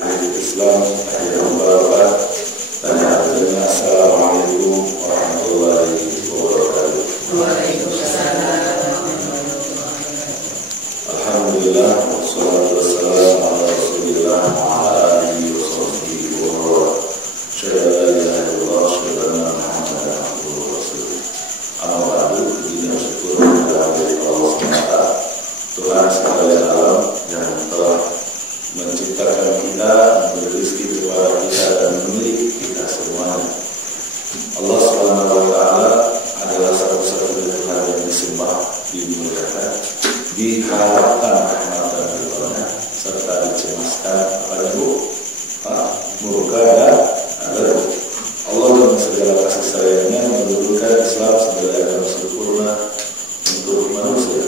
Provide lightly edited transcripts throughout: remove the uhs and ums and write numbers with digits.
Islam yang berbahagia dan hadirnya Assalamualaikum warahmatullahi wabarakatuh. Alhamdulillah wassalatu wassalamu ala Rasulillah wa ala alihi wa sahbihi wa man wala. Syahada la ilaha illallah syahada anna Muhammadan abduhu wa rasuluh. Amma ba'du, puji dan syukur kehadirat Allah SWT, Tuhan sekalian alam yang telah menciptakan kita, memberi rezeki kepada kita dan memiliki kita semuanya. Allah Subhanahu wa taala adalah satu-satunya Tuhan yang disembah, dimuliakan, diharapkan rahmat dan ridhonya, serta dicemaskan pada murka dan adab. Allah dengan segala kasih sayangnya menurunkan Islam sebagai agama sempurna untuk manusia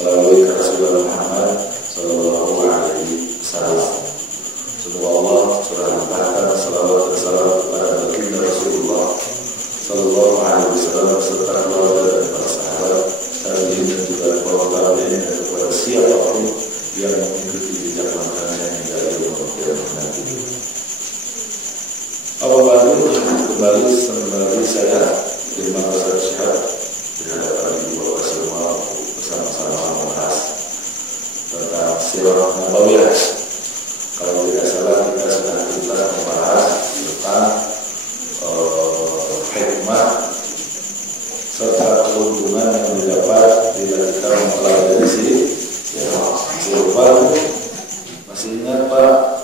melalui Rasulullah Muhammad sallallahu alaihi wasallam. Semoga Allah surah limpahkan salawat dan salam kepada baginda Rasulullah sallallahu alaihi wasallam serta keluarga dan para sahabat, tabi'in dan juga para tabi'in dan kepada siapapun yang mengikuti jejak langkahnya hingga yaumul qiyamah nanti. Apabila kembali saya di Madrasah Syihab di hadapan ibu bapak semua bersama-sama membahas tentang sirah nabawiyah. Kalau tidak salah kita sudah tuntas membahas tentang hikmah serta keuntungan yang didapat bila kita mempelajari sirah. Masih ingat Pak?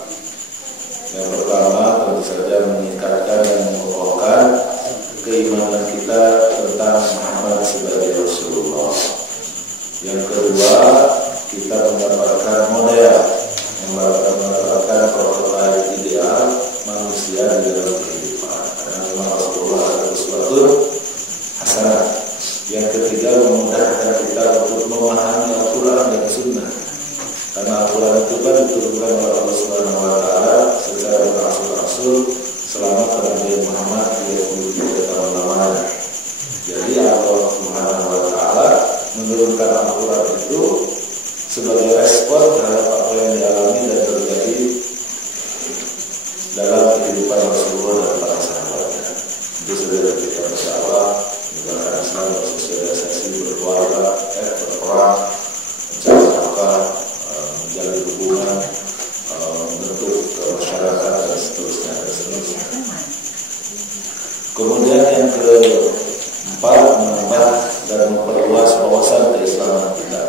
Yang pertama tentu saja meningkatkan dan mengokohkan keimanan kita tentang Muhammad sebagai Rasulullah. Yang kedua, kita mendapatkan model, mendapatkan prototipe ideal manusia di dalam kehidupan. Karena memang Rasulullah adalah uswatun hasanah. Yang ketiga, memudahkan kita untuk memahami Al-Quran dan Sunnah. Karena Al-Quran itu kan diturunkan oleh Allah Subhanahu wa taala secara rasul-rasul selama Nabi Muhammad 33 tahun lamanya. Jadi Allah Subhanahu wa taala menurunkan Al-Quran itu sebagai respon terhadap apa yang dialami dan terjadi dalam kehidupan Rasulullah dan para sahabatnya. Itu sudah ketika berdakwah, menjalankan Islam, bersosialisasi, berkeluarga, berperang, mencari nafkah, menjalin hubungan, bentuk masyarakat dan seterusnya. Kemudian yang keempat, menambah dan memperluas wawasan keislaman kita.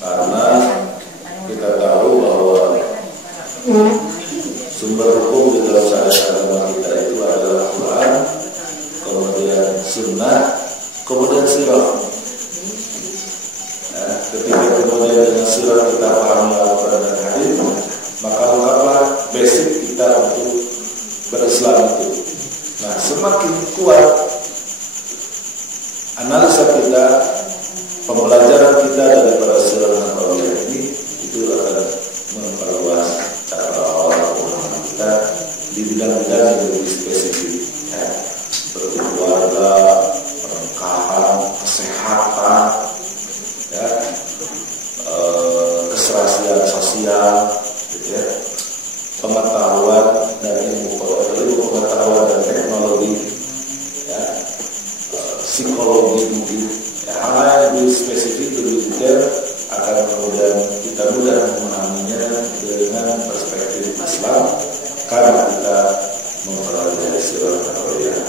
Karena kita tahu bahwa sumber hukum di dalam syariat agama kita itu adalah Quran, kemudian Sunnah, kemudian sirah. Ketika kemudian dengan sirah kita pahami Al-Quran dan hadis, maka lengkaplah basic kita untuk berislam itu. Nah, semakin kuat analisa kita, pembelajaran kita daripada sirah nabawiyah ini, itu akan memperluas cakrawala pemahaman kita di bidang-bidang yang lebih spesifik, seperti keluarga, pernikahan, kesehatan, keserasian sosial, pengetahuan dan ilmu pengetahuan dan teknologi, psikologi mungkin, hal-hal yang lebih spesifik, lebih detail akan kemudian kita mudah memahaminya dengan perspektif Islam karena kita mempelajari sirah nabawiyah.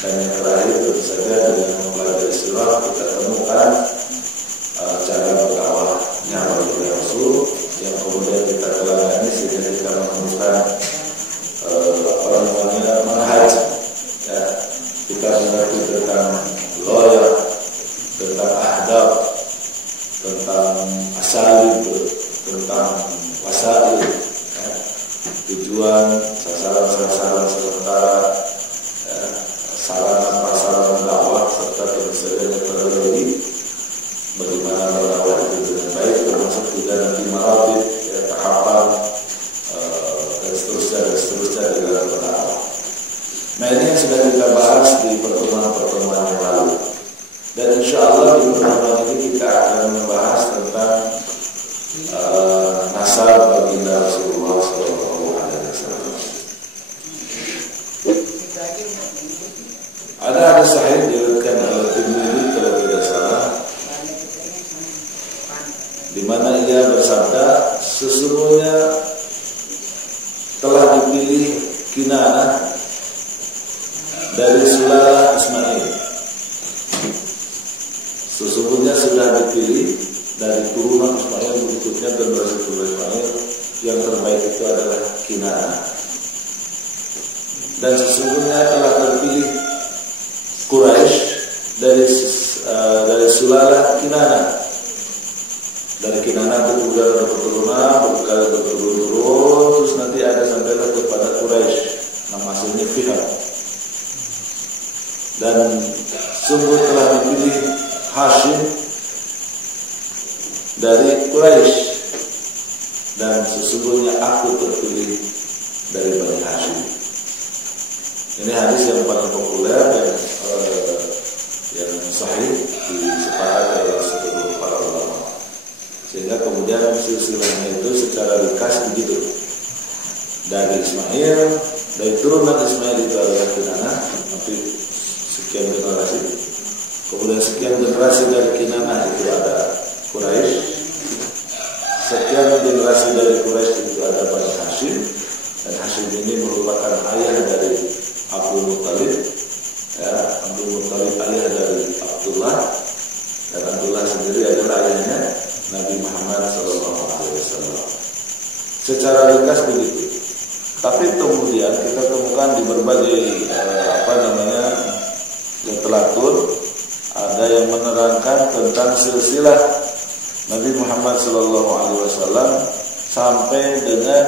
Dan yang terakhir tentu saja dengan mempelajari sirah kita temukan cara berdakwahnya Nabi Rasul yang kemudian kita telangani sehingga kita menemukan manhaj, kita mengerti tentang loyal, tentang ahdab, tentang asalib, tentang wasail, tujuan, sasaran sementara, sarana prasarana dakwah serta tentu saja metodologi bagaimana berdakwah itu dengan baik, termasuk juga nanti maratib, tahapan dan seterusnya di dalam berdakwah. Nah, ini yang sudah kita bahas di pertemuan-pertemuan yang lalu. Dan insya Allah di pertemuan ini kita akan membahas tentang nasab besar baginda Rasulullah Sallallahu Alaihi Wasallam. Ada hadis sahih diriwayatkan oleh Tirmidzi kalau tidak salah, di mana ia bersabda, sesungguhnya telah dipilih Kinanah dari sulala Ismail. Sesungguhnya sudah dipilih dari turunan Ismail, berikutnya generasi turunan Ismail yang terbaik itu adalah Kinanah. Dan sesungguhnya telah terpilih Quraisy dari sulala Kinanah. Dari Kinanah itu udah berturunan, berkali berturun-turun, terus nanti ada sampailah kepada Quraisy, nama aslinya Fihr. Dan sungguh telah dipilih Hashim dari Quraisy, dan sesungguhnya aku terpilih dari Bani Hashim. Ini hadis yang paling populer dan yang sahih disepakati oleh seluruh para ulama. Sehingga kemudian silsilahnya itu secara ringkas begitu. Dari Ismail, dari turunan Ismail itu adalah Kinanah, nanti sekian generasi. Kemudian sekian generasi dari Kinanah itu ada Quraisy. Sekian generasi dari Quraisy itu ada Bani Hashim. Dan Hashim ini merupakan ayah dari Abdul Muttalib. Ya, Abdul Muttalib ayah dari Abdullah. Dan Abdullah sendiri adalah ayahnya Nabi Muhammad SAW. Secara ringkas begitu. Tapi kemudian kita temukan di berbagai literatur ada yang menerangkan tentang silsilah Nabi Muhammad SAW sampai dengan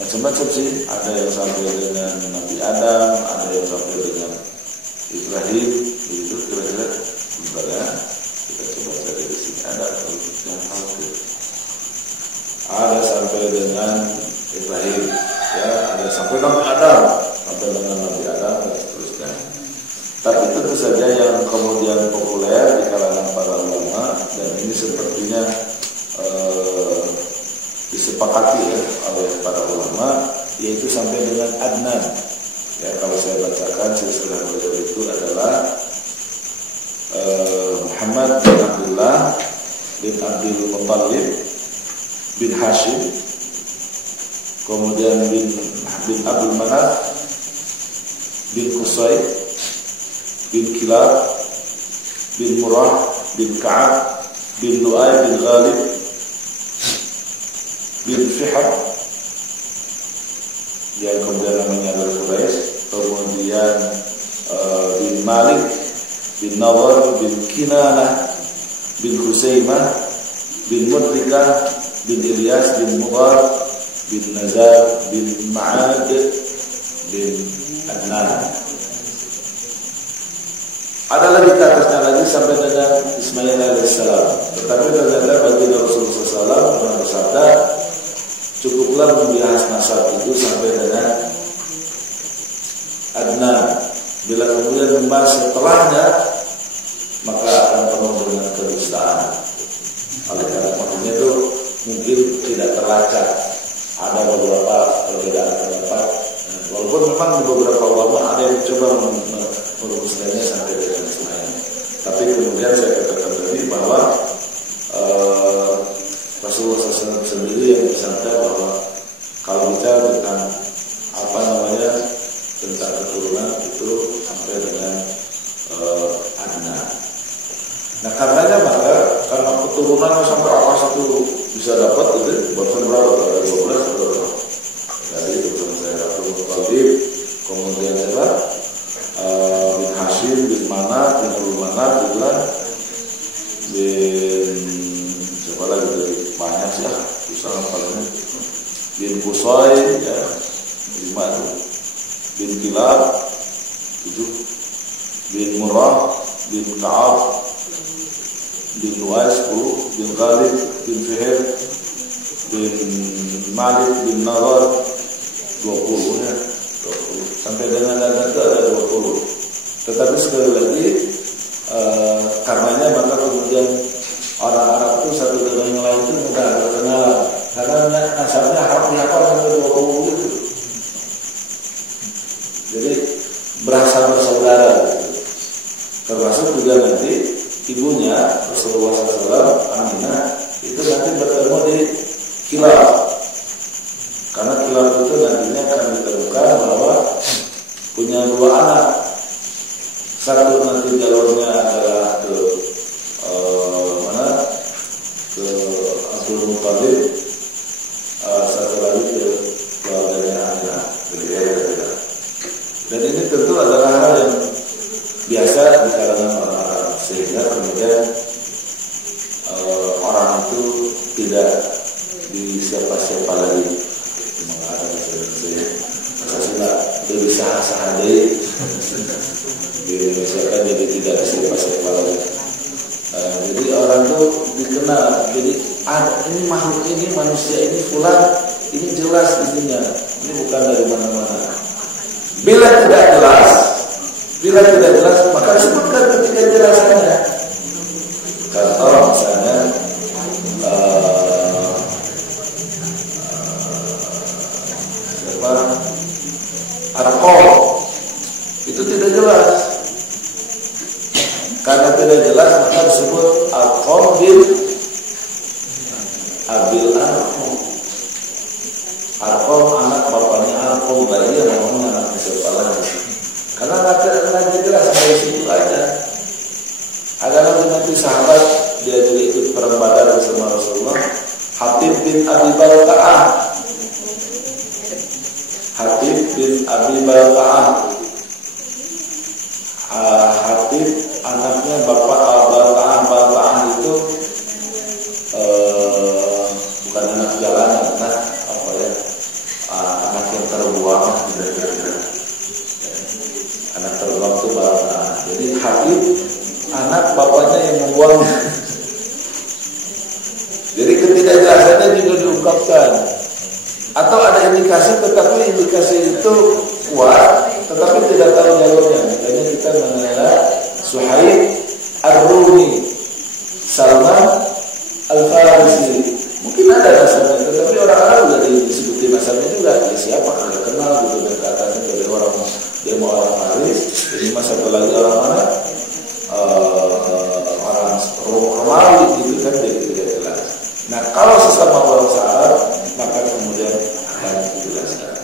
macam-macam sih. Ada yang sampai dengan Nabi Adam, ada yang sampai dengan Ibrahim, begitu kira-kira. Sebentar ya, kita coba cari di sini ada yang hampir. Ada sampai dengan Ibrahim, ya, ada sampai Nabi Adam, sampai dengan Nabi Adam dan seterusnya. Tapi tentu saja yang kemudian populer di kalangan para ulama, dan ini sepertinya disepakati ya, oleh para ulama, yaitu sampai dengan Adnan. Ya, kalau saya bacakan silsilah beliau itu adalah Muhammad bin Abdullah bin Abdul Muttalib bin Hashim, kemudian bin Abdul Manaf bin Qusay bin Kilab bin Murrah bin Ka'ab bin Lu'ay bin Ghalib bin Fihr, yang kemudian namanya adalah Quraisy, kemudian bin Malik bin Nawar bin Kinanah bin Husaymah bin Mudrikah bin Ilyas bin Mudar bin Nazar bin Ma'ad bin Adnan. Ada lagi ke atasnya lagi sampai dengan Ismail alaihissalam. Tetapi ternyata baginda Rasulullah SAW pernah bersabda, cukuplah membahas nasab itu sampai dengan Adnan. Bila kemudian membahas setelahnya, maka akan penuh dengan kedustaan. Oleh karena maksudnya itu mungkin tidak terlacak. Ada beberapa perbedaan pendapat. Walaupun memang di beberapa ulama ada yang coba merumuskannya sampai dengan Ismail. Tapi kemudian saya katakan tadi bahwa Rasulullah SAW sendiri yang bersabda bahwa kalau bicara tentang tentang keturunan itu sampai dengan Adnan. Nah karenanya maka karena keturunannya sampai apa satu bisa dapat itu bahkan berapa? Ada 12 berapa? Dari itu saya Abdul Muttalib, kemudian siapa? Bin Hashim, bin Manaf, bin Abdul Manaf, bin siapa lagi dari banyak sih ya, bisa paling bin Qusay ya 5, bin Kilab 7, bin Murrah, bin Ka'ab, bin Lu'ay 10, bin Ghalib, bin Fihr, bin Malik, bin Nawar 20 ya, 20 sampai dengan itu ada 20. Tetapi sekali lagi karenanya maka kemudian orang Arab itu satu Termasuk juga nanti ibunya Rasulullah SAW, Aminah, itu nanti bertemu di khilaf. Karena khilaf itu nantinya akan ditemukan bahwa punya dua anak. Satu nanti jalurnya adalah ke ke Abdul Muttalib, satu lagi ke keluarganya Aminah. Dan ini tentu adalah hal yang biasa di kalangan orang Arab, sehingga kemudian orang itu tidak di siapa-siapa lagi mengatakan saya lebih sah-sah deh di Indonesia kan, jadi tidak siapa-siapa lagi. Jadi orang itu dikenal, jadi ini makhluk ini, manusia ini, fulan ini jelas ininya, ini bukan dari mana-mana. Bila tidak jelas maka sebutkan ketika jelasannya. Contoh misalnya Arqam itu tidak jelas. Karena tidak jelas maka disebut Arqam bin Abil Arqam. Arqam anak bapaknya Arqam, bayi yang namanya anak siapa lagi. Karena nggak jelas dari situ aja. Ada nanti sahabat dia juga ikut perang Badar bersama Rasulullah. Hatib bin Abi Balta'ah. Hatib bin Abi Balta'ah. Hatib anaknya bapak Balta'ah. Balta'ah itu bukan anak jalanan, nah apa ya? Anak yang terbuang, anak terbuang itu Balta'ah. Jadi Hatib anak bapaknya yang membuang. Jadi ketidakjelasannya juga diungkapkan. Atau ada indikasi, tetapi indikasi itu kuat, tetapi tidak tahu jalurnya. Makanya kita mengenal Suhaib Ar-Rumi, Salman Al-Farisi. Mungkin ada nasabnya, tetapi orang Arab juga disebutin nasabnya juga. Ya siapa kalau kenal gitu, dan katanya dari orang dia mau orang Faris. Jadi masa satu lagi orang mana? Orang Romawi gitu kan, jadi tidak jelas. Nah kalau sesama bangsa Arab maka kemudian akan dijelaskan.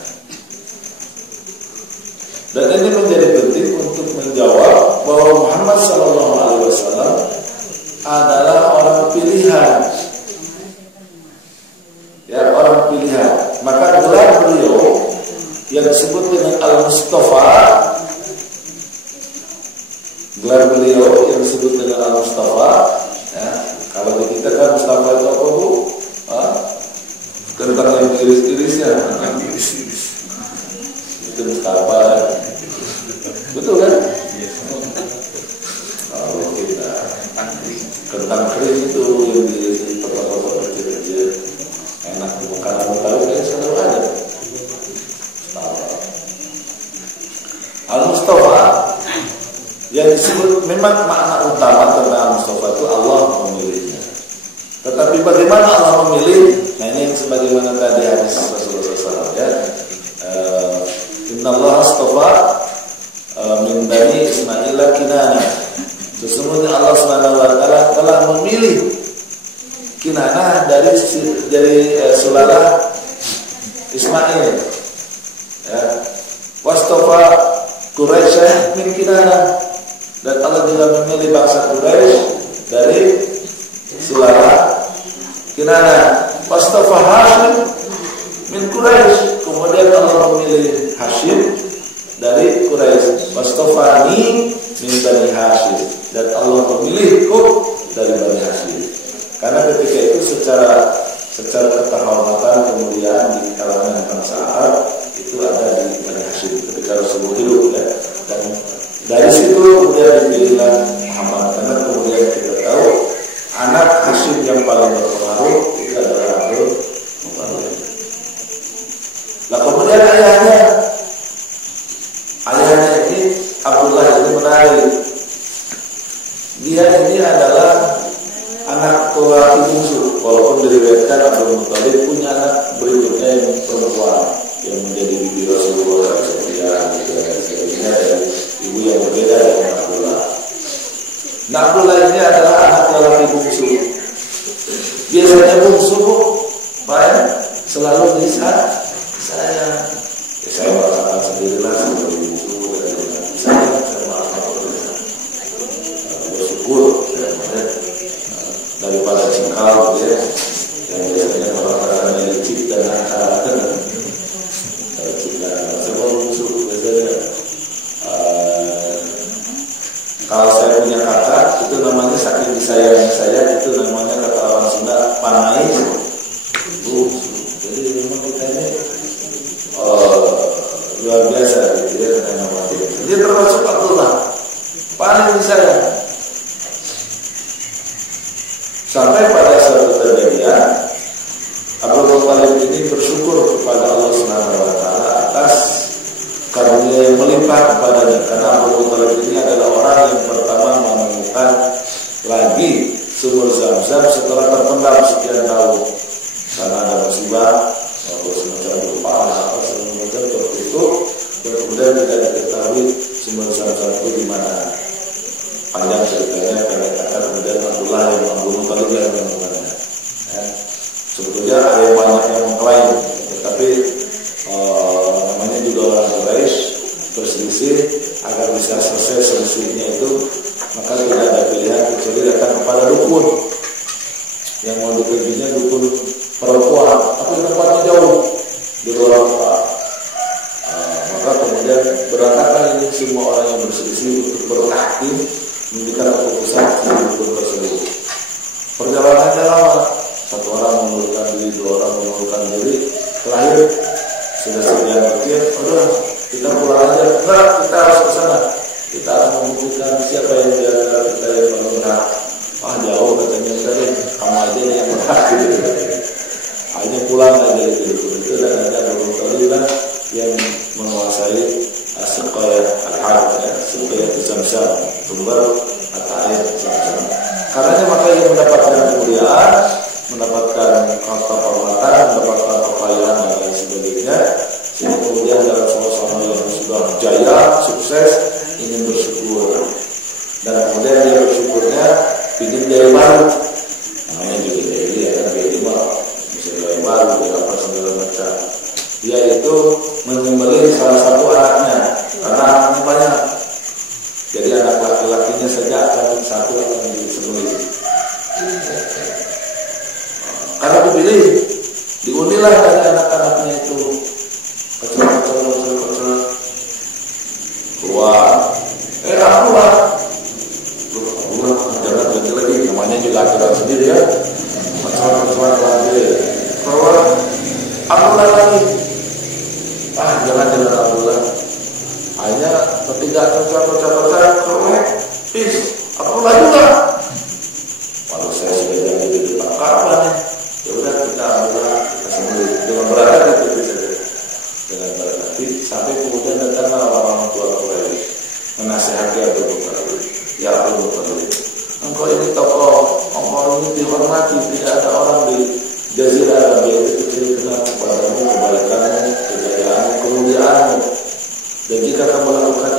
Dan ini menjadi penting untuk menjawab bahwa Muhammad SAW adalah orang pilihan, ya orang pilihan. Maka gelar beliau yang disebut dengan Al-Mustafa, gelar beliau yang disebut dengan Al-Mustafa, ya, kalau di kita kan Mustafa itu apa bu? Kentang yang iris-irisnya, itu Mustafa, betul kan? Kalau kita kentang kering itu yang di toko-toko kecil-kecil, enak makanan-makanan yang selalu ada. Al-Mustafa yang disebut, memang makna utama tentang Mustafa itu Allah memilihnya. Tetapi bagaimana Allah memilih? Nah ini sebagaimana tadi hadis Rasulullah SAW, ya. Inna Allah astafa min bani Ismail Kinana. Sesungguhnya Allah SWT telah memilih Kinana dari sulala Ismail. Ya. Wastafa Quraisy min Kinana. Dan Allah juga memilih bangsa Quraisy dari sulala Kinana. Wastafa Hashim min Quraisy. Kemudian Allah memilih Hashim dari Quraisy. Wastafani min Bani Hashim. Dan Allah memilihku dari Bani Hashim. Karena ketika itu secara kehormatan kemuliaan di kalangan bangsa Arab itu ada di Bani Hashim ketika Rasulullah hidup, ya. Dan dari situ kemudian dipilihlah Muhammad. Karena kemudian kita tahu anak Hashim yang paling berpengaruh itu adalah Abdul Muttalib. Nah kemudian ayahnya ini Abdullah ini menarik. Dia ini adalah anak laki bungsu. Walaupun diriwayatkan Abdul Muttalib punya anak berikutnya yang perempuan yang menjadi bibi Rasulullah SAW, dan ibu yang berbeda dengan Abdullah. Nah, Abdullah ini adalah anak lelaki bungsu. Biasanya bungsu, Pak, ya, selalu disayang. Ya, saya merasakan sendirilah sebagai bungsu dari saya merasakan bersyukur daripada cikal ya, yang biasanya orang-orang licik dan nakal. Semua bungsu biasanya. Kalau saya punya kakak, itu namanya saking disayangnya saya, itu namanya kata orang Sunda panai bungsu. Jadi memang kita ini luar biasa gitu ya, dia termasuk Abdullah paling disayang. Sampai pada suatu kejadian Abu Thalib ini bersyukur kepada Allah Subhanahu wa taala atas karunia yang melimpah kepadanya, karena Abu Thalib ini adalah orang yang pertama menemukan lagi sumur Zam-Zam setelah terpendam sekian tahun karena ada musibah atau semacam berupa apa semacam seperti itu, dan kemudian tidak diketahui sumur Zam-Zam itu di mana. Panjang ceritanya, pendek kata, kemudian Abdullah yang membunuh Thalib yang menemukannya. Ya. Sebetulnya ada yang banyak yang mengklaim, tetapi namanya juga orang Quraisy berselisih agar bisa selesai selisihnya itu, maka tidak ada pilihan kecuali datang kepada dukun yang mau diperginya dukun perempuan, tapi tempatnya jauh di luar kota. Maka kemudian berangkatlah ini semua orang yang berselisih untuk bertahkim memberikan keputusan di dukun tersebut. Perjalanannya lama, satu orang mengundurkan diri, dua orang mengundurkan diri, terakhir sudah sekian berpikir, udah kita pulang aja. Enggak, kita harus ke sana. Kita harus membuktikan siapa yang di antara kita yang paling benar. Ah, jauh katanya tadi, kamu aja yang benar gitu. Hanya pulang aja gitu. Itu dan ada Abu Thalib yang menguasai Suqayah Al-Harb, Suqayah Zam-Zam, sumber mata air Zam-Zam. Karena maka ia mendapatkan kemuliaan, mendapatkan kehormatan, mendapatkan kekayaan dan lain sebagainya. Sehingga kemudian dalam suasana yang sudah jaya, sukses, ingin bersyukur. Dan kemudian dia bersyukurnya ingin jaya baru. Namanya juga jaya, kan jaya baru. Bisa jaya baru, jaya apa segala macam. Dia itu menyembelih salah satu anaknya, karena anaknya banyak. Jadi anak laki-lakinya saja akan satu akan disembelih. Karena dipilih, diundilah dari anak-anaknya itu. Kecil. Keluar. Aku lah. Jangan ganti lagi. Namanya juga aturan sendiri ya. Kecil lagi. Keluar. Aku lagi. Jangan Abdullah. Hanya ketiga kecil. Aku lagi lah. Walau saya sudah jadi di depan kapan ya. Ya udah kita ambil, kita sembelih dengan berat itu bisa dengan berat hati. Sampai kemudian datanglah orang tua Quraisy menasihati Abu Thalib. Ya Abu Thalib, engkau ini tokoh, engkau ini dihormati, tidak ada orang di Jazirah Arabia itu kecil kenal kepadamu, kebaikanmu, kejayaanmu, kemuliaanmu. Dan jika kamu lakukan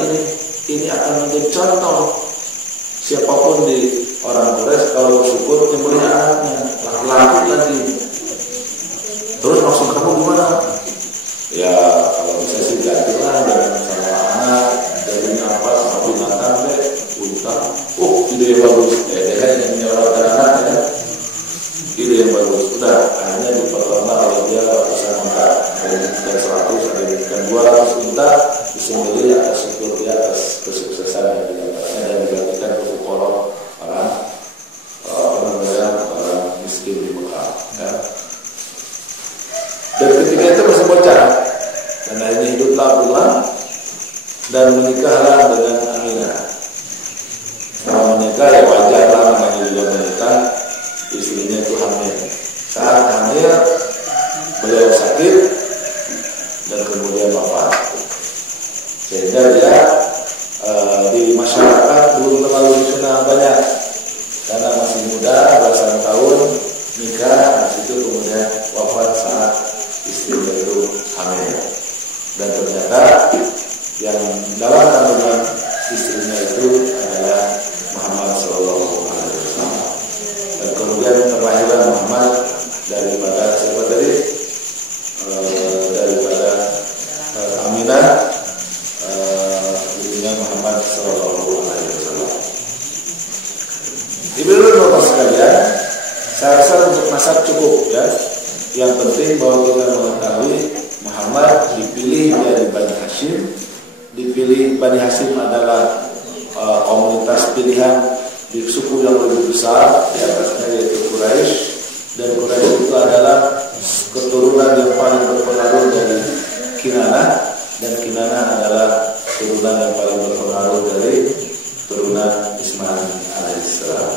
ini akan menjadi contoh. Siapapun di orang Quraisy kalau bersyukur nyembelih anaknya, laki-laki lagi. Terus maksud kamu gimana? Ya kalau bisa sih gantilah dengan sama anak, jadinya apa sama binatang deh, unta. Ide yang bagus. Dia punya orang anak ya. Ide yang bagus. Udah, akhirnya diperlama oleh dia ratusan unta. Ada yang 100, ada yang 200 unta disembelih atas syukur dia atas kesuksesan yang didapatnya dan digantikan ke fuqara orang miskin di Mekah. Ya. Dan ketika itu masih bocah, dan akhirnya hiduplah Abdullah dan menikahlah dengan Aminah. Setelah menikah ya wajar lah, namanya juga menikah, istrinya itu hamil. Saat hamil beliau sakit dan kemudian wafat. Sehingga dia di masyarakat belum terlalu dikenal banyak karena masih muda, belasan tahun nikah, itu kemudian wafat saat istrinya itu hamil. Dan ternyata yang dalam kandungan istrinya itu adalah Muhammad SAW. Ibu-ibu bapak sekalian, saya rasa untuk nasab cukup ya. Yang penting bahwa kita mengetahui Muhammad dipilih dari Bani Hashim. Dipilih Bani Hashim adalah komunitas pilihan di suku yang lebih besar di atasnya, yaitu Quraisy. Dan Quraisy itu adalah keturunan yang paling berpengaruh dari Kinanah, dan Kinanah adalah turunan yang paling berpengaruh dari turunan Ismail alaihissalam.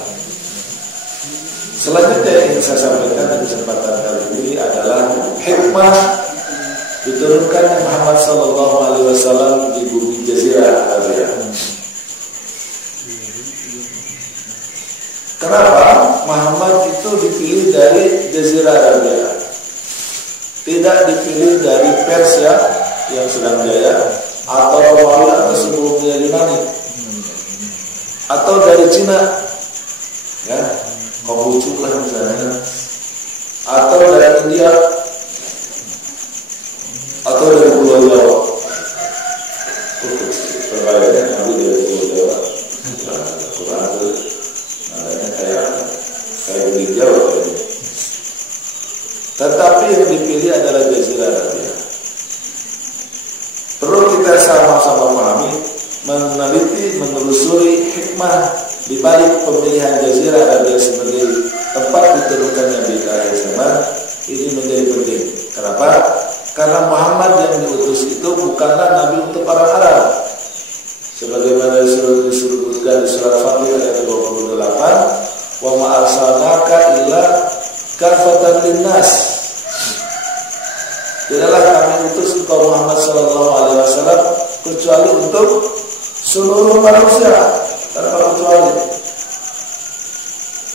Selanjutnya yang ingin saya sampaikan di kesempatan kali ini adalah hikmah diturunkannya Muhammad SAW di bumi Jazirah Arabia. Kenapa Muhammad itu dipilih dari Jazirah Arabia? Tidak dipilih dari Persia yang sedang jaya, atau Romawi atau sebelumnya Yunani, atau dari Cina, ya, Konghucu lah misalnya, atau dari India, atau dari Pulau Jawa. Perbedaannya nanti dari Pulau Jawa, kurang itu nadanya kayak di Jawa. Tetapi yang dipilih adalah Jazirah Arabia. Perlu kita sama-sama pahami, meneliti, menelusuri hikmah di balik pemilihan Jazirah Arabia sebagai tempat diturunkannya Nabi akhir zaman ini menjadi penting. Kenapa? Karena Muhammad yang diutus itu bukanlah Nabi untuk orang Arab. Sebagaimana disebutkan di surat Fatir ayat 28, wa ma arsalnaka illa kafatan linnas. Tidaklah kami utus engkau Muhammad SAW kecuali untuk seluruh manusia tanpa kecuali.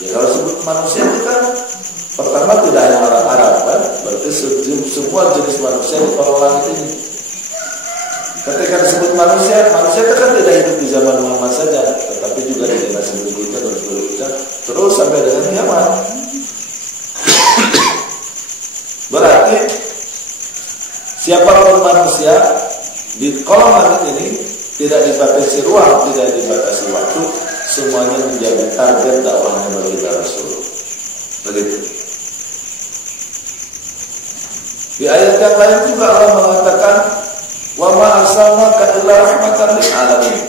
Ya, kalau sebut manusia itu kan pertama tidak hanya orang Arab kan, berarti semua jenis manusia di langit ini. Ketika disebut manusia, manusia itu kan tidak hidup di zaman Muhammad saja, tetapi juga di generasi berikutnya dan seterusnya, terus sampai dengan kiamat. Berarti siapapun manusia di kolom langit ini tidak dibatasi ruang, tidak dibatasi waktu, semuanya menjadi target dakwahnya bagi Rasul. Begitu. Di ayat yang lain juga Allah mengatakan, wa ma arsalnaka illa rahmatan lil alamin.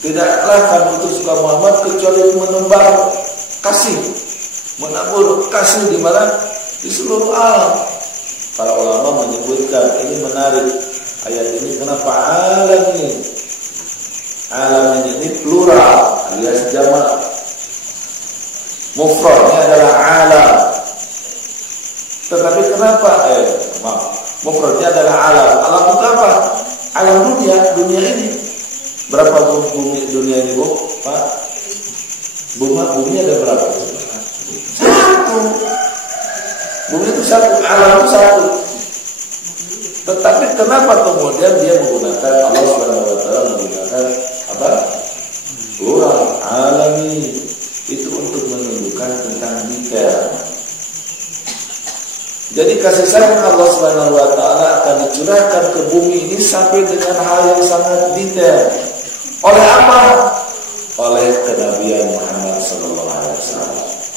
Tidaklah kami utus engkau Muhammad kecuali menebar kasih, menabur kasih di mana? Di seluruh alam. Para ulama menyebutkan ini menarik. Ayat ini kenapa alamin? Alamin ini plural alias jamak. Mufradnya adalah alam. Tetapi kenapa? Mufradnya adalah alam. Alam itu apa? Alam dunia ini. Berapa bumi dunia ini, Bu? Pak? Bumi ada berapa? Satu. Bumi itu satu, alam itu satu. Tetapi kenapa kemudian dia menggunakan, Allah SWT menggunakan apa? Plural, alami. Itu untuk menunjukkan tentang detail. Jadi kasih sayang Allah SWT akan dicurahkan ke bumi ini sampai dengan hal yang sangat detail. Oleh apa? Oleh kenabian Muhammad SAW.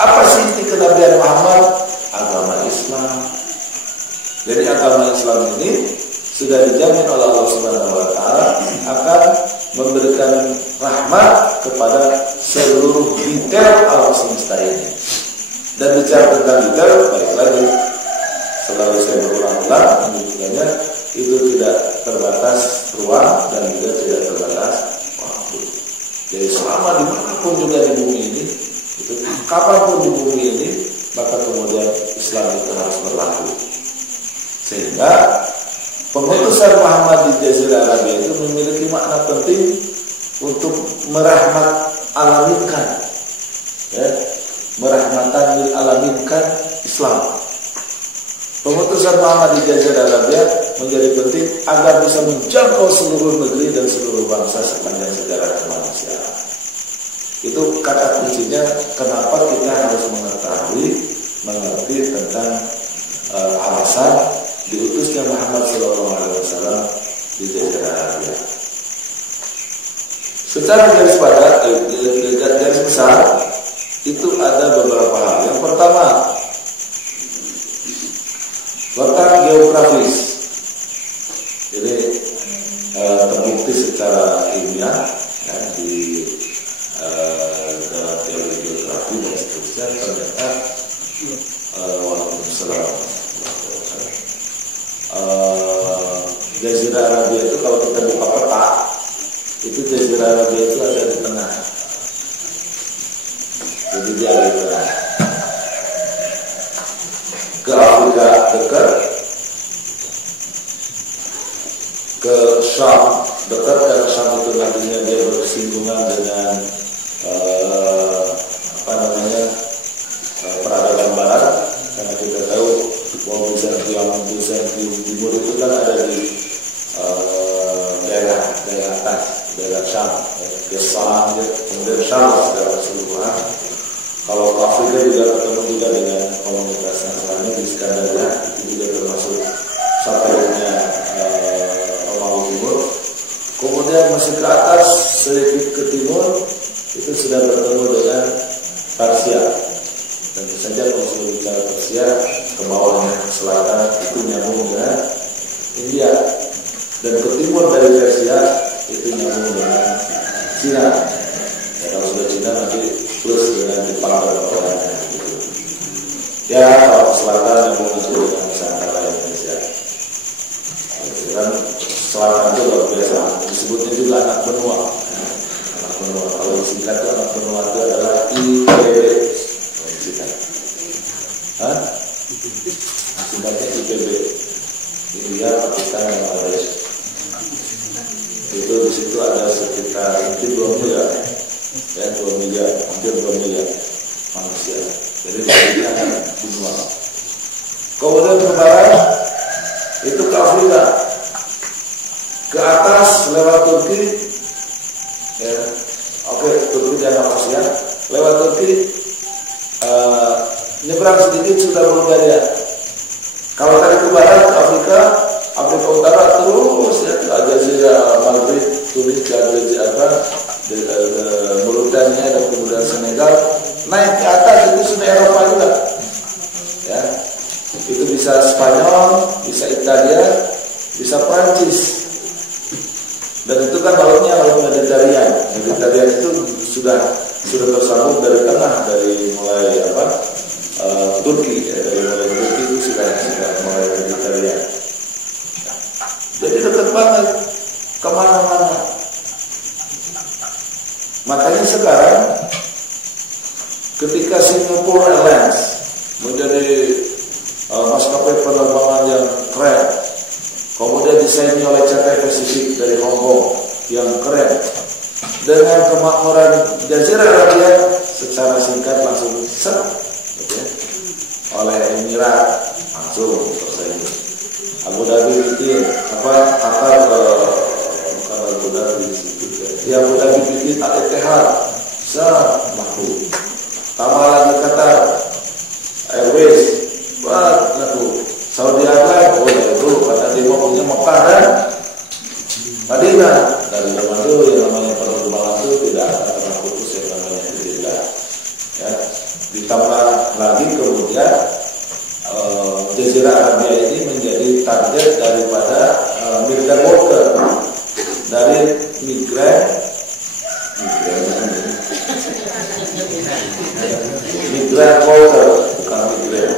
Apa sih inti kenabian Muhammad? Agama Islam. Jadi agama Islam ini sudah dijamin oleh Allah SWT akan memberikan rahmat kepada seluruh detail alam semesta ini. Dan bicara tentang detail, balik lagi, selalu saya berulang-ulang menunjukkannya itu tidak terbatas ruang dan juga tidak terbatas waktu. Jadi selama dimanapun juga di bumi ini, itu kapanpun di bumi ini, maka kemudian Islam itu harus berlaku. Sehingga pengutusan Muhammad di Jazirah Arabia itu memiliki makna penting untuk merahmat alaminkan, ya, merahmatan lil alaminkan Islam. Pengutusan Muhammad di Jazirah Arabia menjadi penting agar bisa menjangkau seluruh negeri dan seluruh bangsa sepanjang sejarah kemanusiaan. Itu kata kuncinya kenapa kita harus mengerti tentang alasan diutusnya Muhammad SAW di Jazirah Arabia. Secara garis besar itu ada beberapa hal. Yang pertama, letak geografis. Jadi terbukti secara ilmiah ya, di dalam teori geografi dan seterusnya ternyata Jazirah Arabia itu kalau kita buka peta, itu Jazirah Arabia itu ada di tengah. Jadi dia ada di tengah. Ke Afrika dekat, ke Syam dekat, karena Syam itu nantinya dia bersinggungan dengan peradaban Barat, karena kita tahu bahwa Bizantium Timur itu kan ada di daerah atas, daerah Syam, ke Syam, kemudian Syam secara keseluruhan. Kalau ke Afrika juga ketemu juga dengan komunitas Nasrani di Skandaria, itu juga termasuk satelitnya Romawi Timur. Kemudian masih ke atas sedikit ke timur itu sudah bertemu dengan Persia. Tentu saja kalau sudah bicara Persia, ke bawahnya ke selatan itu nyambung dengan India, dan ke timur dari Persia itu nyambung dengan Cina. Ya, kalau sudah Cina nanti plus dengan Jepang dan Korea gitu. Ya, kalau ke selatan nyambung dengan Nusantara Indonesia. Dan selatan itu luar biasa, disebutnya juga anak benua. Anak benua, kalau disingkat itu anak benua itu adalah IPB. Singkatnya IPB, India, Pakistan, dan Malaysia. Itu di situ ada sekitar mungkin 2 miliar, ya 2 miliar, hampir 2 miliar manusia. Jadi ini akan benua. Kemudian ke barat itu ke Afrika, ke atas lewat Turki, ya, oke, Turki dan Asia, lewat Turki. Nyebrang sedikit sudah Bulgaria. Kalau tadi ke barat Afrika Utara terus ya ke Aljazair, Maghrib, Tunisia, Mauritania, dan kemudian Senegal. Naik ke atas itu sudah Eropa juga. Ya, itu bisa Spanyol, bisa Italia, bisa Prancis. Dan itu kan laut Mediterranean. Mediterranean itu sudah tersambung dari tengah, dari mulai Turki, ya, dari mulai Turki itu sudah mulai Mediterranean. Jadi dekat banget kemana-mana. Makanya sekarang ketika Singapore Airlines menjadi maskapai penerbangan yang keren, kemudian disaingi oleh Cathay Pacific dari Hong Kong yang keren, dengan kemakmuran Jazirah Arabia secara singkat langsung oleh Emirat langsung tersaingi. Abu Dhabi bikin Qatar, bukan Abu Dhabi ya, Abu Dhabi bikin Al-Ittihad laku. Tambah lagi Qatar Airways laku. Saudi Arabia itu karena dia mau punya Mekah dan Madinah. Dari zaman dulu yang namanya penerbangan itu tidak akan pernah putus, yang namanya tidak. Ya, ditambah lagi kemudian Jazirah Arabia ini menjadi target daripada migran worker, dari migran worker, bukan migran.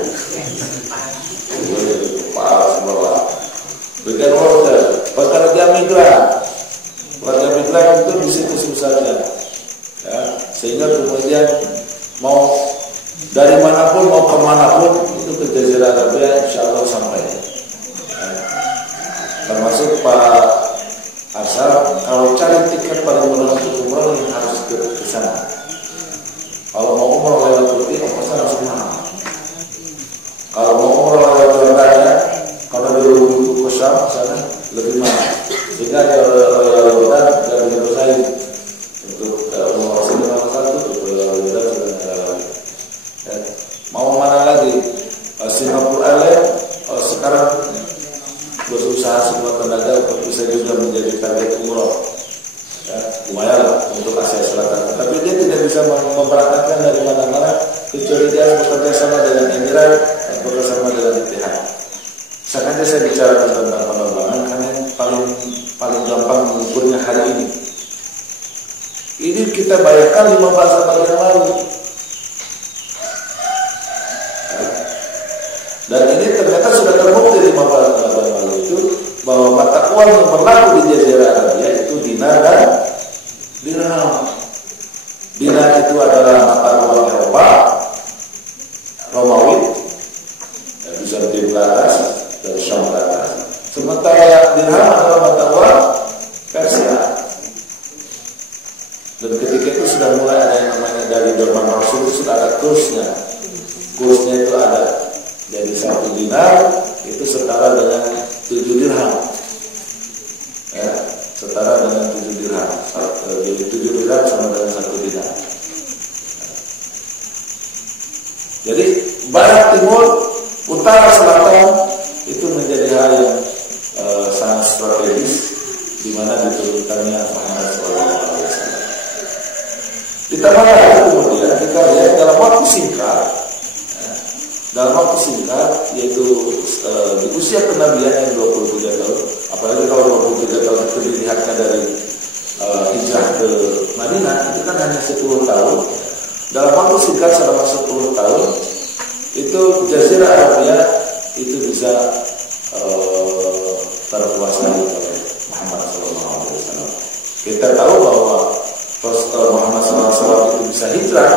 Migran worker, pekerja migran. Pekerja migran itu di situ susahnya, ya, sehingga kemudian mau dari manapun mau kemanapun itu ke Jazirah Arabia insya Allah sampai. Termasuk Pak Asal, kalau cari tiket paling murah untuk umroh yang harus ke sana. Kalau mau umroh lewat Turki, ongkosnya langsung mahal. Kalau mau umroh lewat Jordania, kalau dari Ulu ke Syam sana lebih mahal. Sehingga Jordan tidak bisa bersaing untuk umroh sini nomor 1 untuk Jordan dan negara lain. Mau mana lagi? Singapore Airlines sekarang berusaha semua tenaga untuk bisa juga menjadi target umroh. Ya, lumayan lah. bisa memberangkatkan dari mana-mana kecuali dia bekerja sama dengan Emirat dan bekerja sama dengan Etihad. Sengaja saya bicarakan tentang penerbangan karena yang paling gampang mengukurnya hari ini. Ini kita bayarkan 15 abad yang lalu. Dan ini ternyata sudah terbukti 15 abad yang lalu itu bahwa mata uang yang berlaku di Jazirah Arabia itu dinar dan dirham. Dinar itu adalah mata uang Eropa, Romawi, Bizantium ke atas, dari Syam ke atas. Sementara dirham adalah mata uang Persia. Dan ketika itu sudah mulai ada yang namanya dari zaman Rasul itu sudah ada kursnya. Kursnya itu ada. Jadi 1 dinar itu setara dengan 7 dirham. Ya, setara dengan 7 dirham. Jadi 7 dirham sama dengan 1 dinar. Jadi barat, timur, utara, selatan itu menjadi hal yang sangat strategis di mana diturunkannya Muhammad SAW. Ditambah lagi kemudian kita lihat dalam waktu singkat, yaitu di usia kenabian yang 23 tahun, apalagi kalau 23 tahun itu dilihatnya dari hijrah ke Madinah, itu kan hanya 10 tahun. Dalam waktu singkat selama 10 tahun, itu Jazirah Arabia itu bisa terkuasai oleh Muhammad SAW. Kita tahu bahwa Muhammad SAW itu bisa hijrah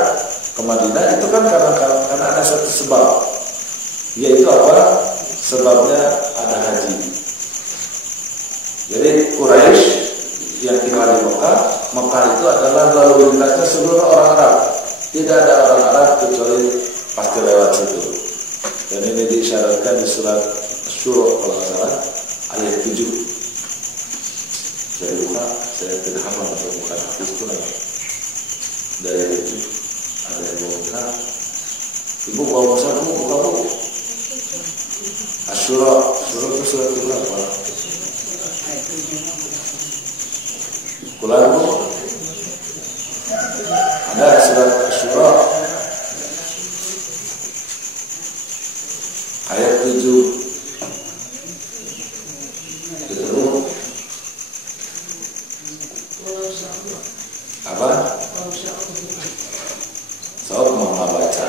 ke Madinah itu kan karena ada satu sebab, yaitu apa? Sebabnya ada haji. Jadi Quraisy yang tinggal di Mekah itu adalah lalu lintasnya seluruh orang Arab. Tidak ada orang Arab kecuali pasti lewat situ. Dan ini diisyaratkan di surat Syura kalau nggak salah ayat 7. Saya lupa, saya tidak hafal untuk bukan hadis itu lagi. Dari itu ada yang bawa ibu bawa besar, ibu buka buku Asyura itu surat berapa? Kulan bu ada surat Asyura ayat 7. Apa? Saya mau baca.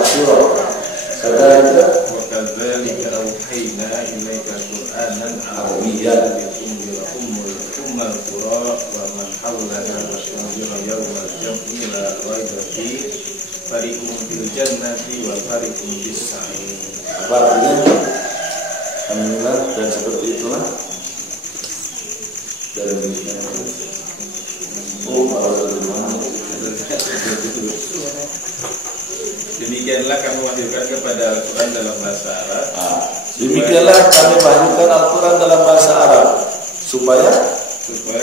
Surah. وكذلك أوحينا إليك قرآنا عربيا لتنذر أم القرى ومن حولها وتنذر يوم الجمع لا ريب فيه فريق في الجنة وفريق في السعير. Apa artinya? Alhamdulillah, dan seperti itulah dari demikianlah kami wahyukan kepada Al-Quran dalam bahasa Arab. Demikianlah kami wahyukan Al-Quran dalam bahasa Arab supaya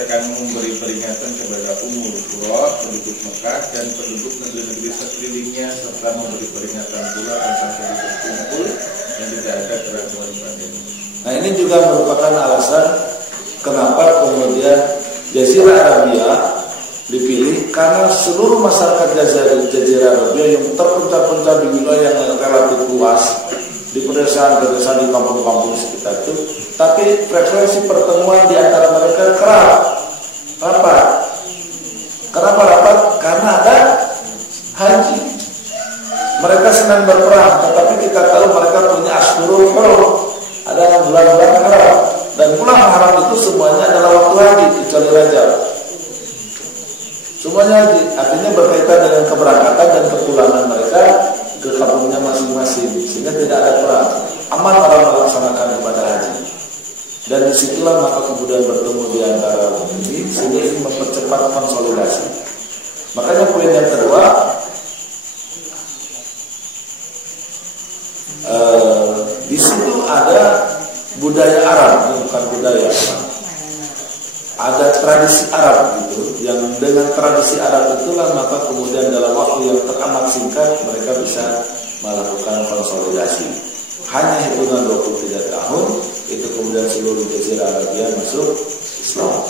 kamu memberi peringatan kepada Ummul Qura, penduduk Mekah dan penduduk negeri-negeri sekelilingnya, serta memberi peringatan pula tentang hari berkumpul yang tidak ada keraguan padanya. Nah, ini juga merupakan alasan kenapa kemudian Jazirah Arabia dipilih, karena seluruh masyarakat Jazirah Arabia yang terpencah-pencah di wilayah yang relatif luas, di pedesaan-pedesaan, di kampung-kampung sekitar itu, tapi frekuensi pertemuan di antara mereka rapat. Kenapa rapat? Karena ada haji. Mereka senang berperang, tetapi kita tahu mereka punya Ashurul Hurum, ada bulan-bulan haram, dan bulan haram itu semuanya adalah waktu haji kecuali Rajab. Semuanya haji, artinya berkaitan dengan keberangkatan dan kepulangan mereka ke kampungnya masing-masing, sehingga tidak ada perang, aman orang melaksanakan ibadah haji. Dan disitulah maka kemudian bertemu di antara ini, sehingga ini mempercepat konsolidasi. Makanya poin yang kedua, di situ ada budaya Arab, bukan budaya Arab. Ada tradisi Arab gitu, yang dengan tradisi Arab itulah maka kemudian dalam waktu yang teramat singkat mereka bisa melakukan konsolidasi. Hanya hitungan 23 tahun itu kemudian seluruh Jazirah Arabia masuk Islam.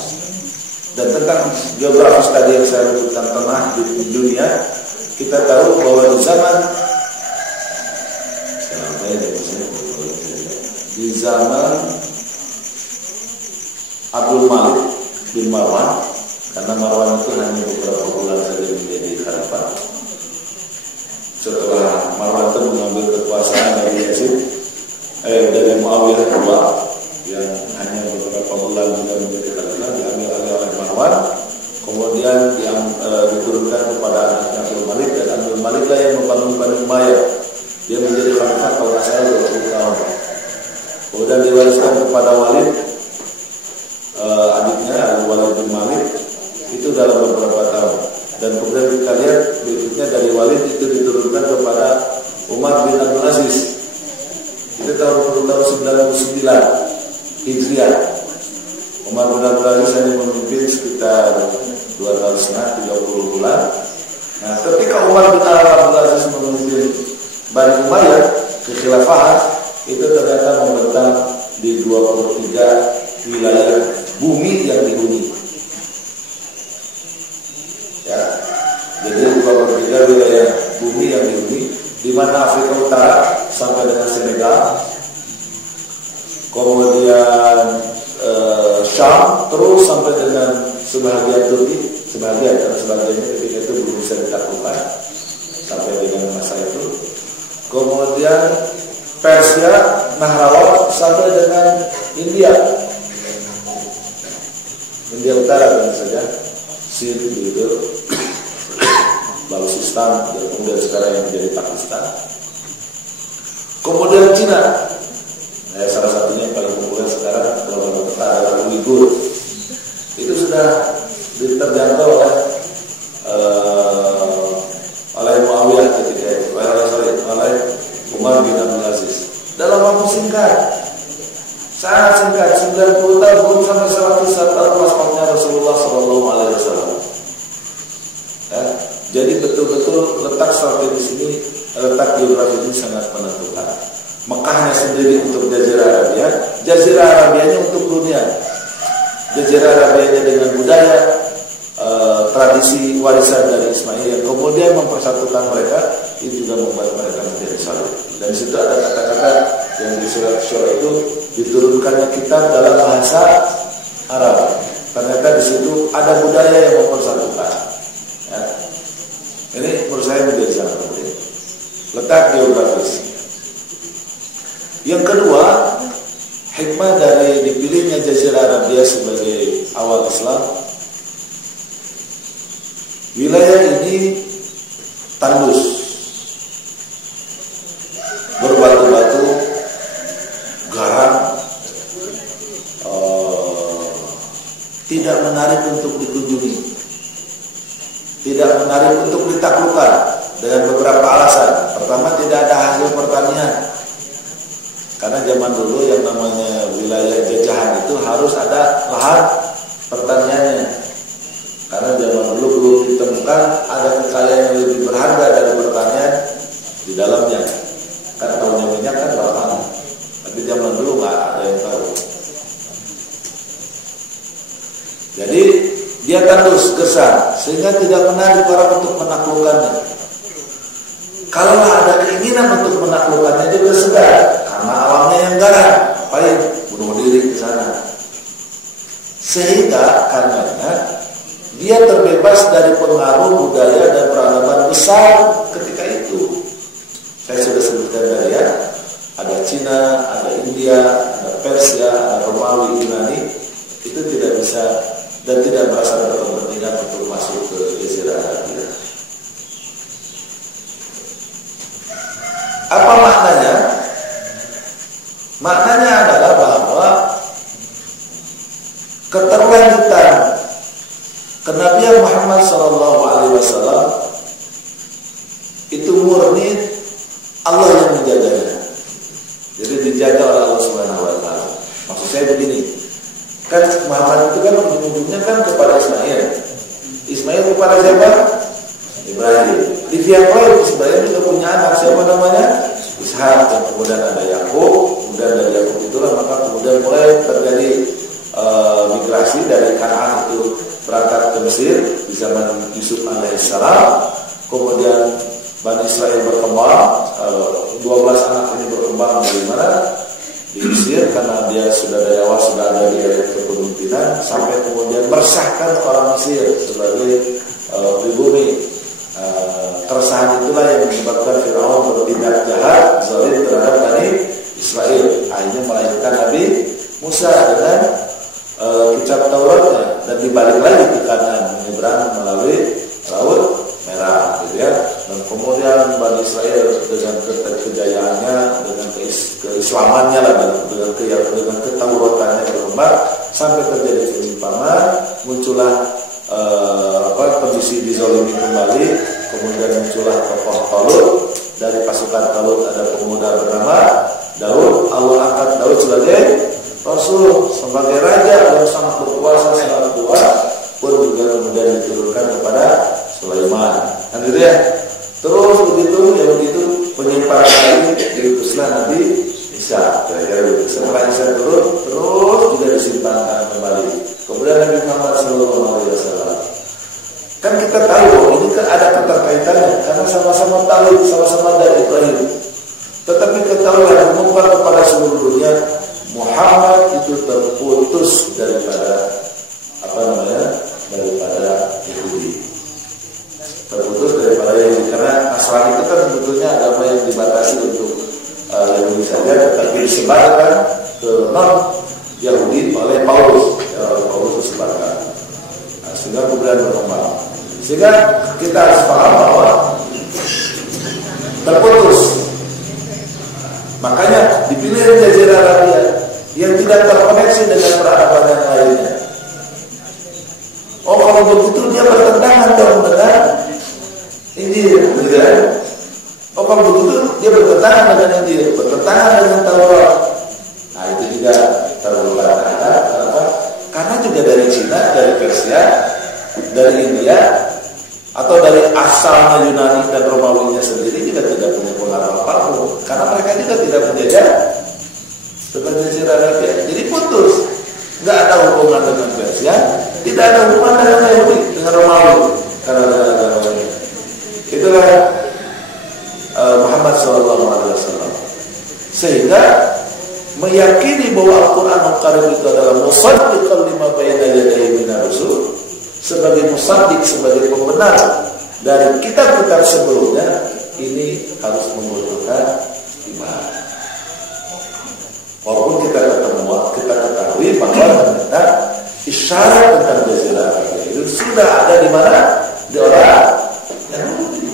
Dan tentang geografis tadi yang saya sebutkan tengah di dunia, kita tahu bahwa di zaman Abdul Malik bin Marwan, karena Marwan itu hanya beberapa bulan saja menjadi khalifah. Setelah Marwan itu mengambil kekuasaan dari Yazid, dari Muawiyah kedua, yang hanya beberapa bulan juga menjadi khalifah, diambil oleh Marwan, kemudian yang diturunkan kepada anaknya Abdul Malik, dan Abdul Malik lah yang membangun Bani Umayyah. Dia menjadi khalifah kalau nggak salah 20 tahun. Kemudian diwariskan kepada Walid, adiknya Walid bin Malik, itu dalam beberapa tahun. Dan kemudian kita lihat berikutnya dari Walid itu diturunkan kepada Umar bin Abdul Aziz. Itu tahun 99 Hijriah. Umar bin Abdul Aziz hanya memimpin sekitar 2 tahun setengah, 30 bulan. Nah, ketika Umar bin Abdul Aziz memimpin Bani Umayyah kekhilafahan, itu ternyata membentang di 23 wilayah bumi yang dihuni. Ya, jadi 23 wilayah bumi yang dihuni, di mana Afrika Utara sampai dengan Senegal, kemudian Syam terus sampai dengan sebahagian Turki, sebahagian karena sebagiannya ketika itu belum bisa ditaklukkan sampai dengan masa itu. Kemudian Persia, Nahrawan sampai dengan India Utara dan saja, Sind gitu, Baluchistan, dan kemudian sekarang yang menjadi Pakistan. Kemudian Cina, salah satunya yang paling populer sekarang kalau kita adalah Uighur. Itu sudah diterjangkau oleh Muawiyah ketika itu, oleh Umar bin Abdul Aziz. Dalam waktu singkat, sangat singkat, 90 tahun sampai 100 tahun wafatnya Rasulullah SAW. Ya, jadi betul-betul letak strategis ini, letak geografis ini sangat menentukan. Mekahnya sendiri untuk Jazirah Arabia, Jazirah Arabianya untuk dunia. Jazirah Arabianya dengan budaya, tradisi warisan dari Ismail yang kemudian mempersatukan mereka, itu juga membuat mereka menjadi solid. Dan di situ ada kata-kata yang di surat Syura itu diturunkannya kitab dalam bahasa Arab. Ternyata di situ ada budaya yang mempersatukan. Ya. Ini menurut saya menjadi sangat penting. Letak geografis. Yang kedua, hikmah dari dipilihnya Jazirah Arabia sebagai awal Islam. Wilayah ini tandus, berbatu-batu, garam, tidak menarik untuk dikunjungi, tidak menarik untuk ditaklukkan dengan beberapa alasan. Pertama, tidak ada hasil pertanian, karena zaman dulu yang namanya wilayah jajahan itu harus ada lahan pertaniannya. Karena zaman dulu belum ditemukan ada kekayaan yang lebih berharga dari pertanian di dalamnya. Kan tahunya minyak kan belakangan, tapi zaman dulu nggak ada yang tahu. Jadi dia tandus, gersang, sehingga tidak menarik orang untuk menaklukkannya. Kalau ada keinginan untuk menaklukkannya juga segar, karena alamnya yang garam, ngapain bunuh diri ke sana. Sehingga karenanya dia terbebas dari pengaruh budaya dan peradaban besar ketika itu. Saya sudah sebutkan tadi ya, ada Cina, ada India, ada Persia, ada Romawi, Yunani. Itu tidak bisa dan tidak merasa berkepentingan untuk masuk ke Jazirah Arabia. Apa maknanya? Maknanya adalah bahwa keterlanjutan kenabian Muhammad SAW itu murni Allah yang menjaganya. Jadi dijaga oleh Allah Subhanahu Wa Taala. Maksud saya begini, kan Muhammad itu kan ujung-ujungnya kan kepada Ismail. Ismail kepada siapa? Ibrahim. Di pihak lain Ismail juga punya anak, siapa namanya? Ishak. Kemudian ada Yakub. Kemudian dari Yakub itulah maka kemudian mulai terjadi migrasi dari Kanaan itu berangkat ke Mesir di zaman Yusuf alaihissalam. Kemudian Bani Israel berkembang, 12 anak ini berkembang dari mana? Di Mesir, karena dia sudah dari awal sudah ada di area kepemimpinan, sampai kemudian meresahkan orang Mesir sebagai pribumi. Keresahan itulah yang menyebabkan Firaun bertindak jahat, zalim terhadap Bani Israel. Akhirnya melahirkan Nabi Musa dengan kitab Tauratnya, dan dibalik lagi ke Kanaan, menyeberang melalui Laut Merah, gitu ya. Dan kemudian Bani Israel dengan kejayaannya, dengan keislamannya lah, dengan ketauratannya berkembang sampai terjadi penyimpangan, muncullah kondisi dizalimi kembali. Kemudian muncullah tokoh Talut. Dari pasukan Talut ada pemuda bernama Daud. Allah angkat Daud sebagai Rasul, sebagai raja yang sangat berkuasa, sangat kuat, pun juga kemudian diturunkan kepada Sulaiman. Kan gitu ya. Terus begitu penyimpangan lagi, diutuslah Nabi Isa. Kira-kira begitu. Setelah Isa turun, terus juga disimpangkan kembali. Kemudian Nabi Muhammad SAW. Kan kita tahu ini kan ada keterkaitannya, karena sama-sama tahu, sama-sama dari Ibrahim. Tetapi ketahuilah mengumbar kepada seluruh dunia, Muhammad itu terputus daripada daripada Yahudi. Terputus daripada Yahudi, karena Nasrani itu kan sebetulnya agama yang dibatasi untuk Yahudi saja, tetapi disebarkan ke non Yahudi oleh Paulus. Paulus disebarkan, sehingga kemudian berkembang. Sehingga kita harus paham bahwa terputus. Makanya dipilih Jazirah Arabia yang tidak terkoneksi dengan peradaban yang lainnya. Oh, kalau begitu dia bertentangan dong dengan Injil, gitu kan? Oh, kalau begitu dia bertentangan dengan Injil, bertentangan dengan Taurat. Nah, itu juga terbelah. Kenapa? Karena juga dari Cina, dari Persia, dari India, atau dari asalnya Yunani dan Romawinya sendiri juga tidak punya pengaruh apapun, karena mereka juga tidak menjajah Jazirah Arabia. Jadi putus, nggak ada hubungan dengan Persia, tidak ada hubungan dengan Yahudi, dengan Romawi, karena negara ini. Itulah Muhammad SAW. Sehingga meyakini bahwa Al-Quranul Karim itu adalah musaddiqan lima baina yadayhi minar rusul, sebagai musaddiq, sebagai pembenar dari kitab-kitab sebelumnya, ini harus membutuhkan iman. Walaupun kita ketahui bahwa ternyata isyarat tentang Jazirah Arabia itu sudah ada di mana? Di orang Yahudi.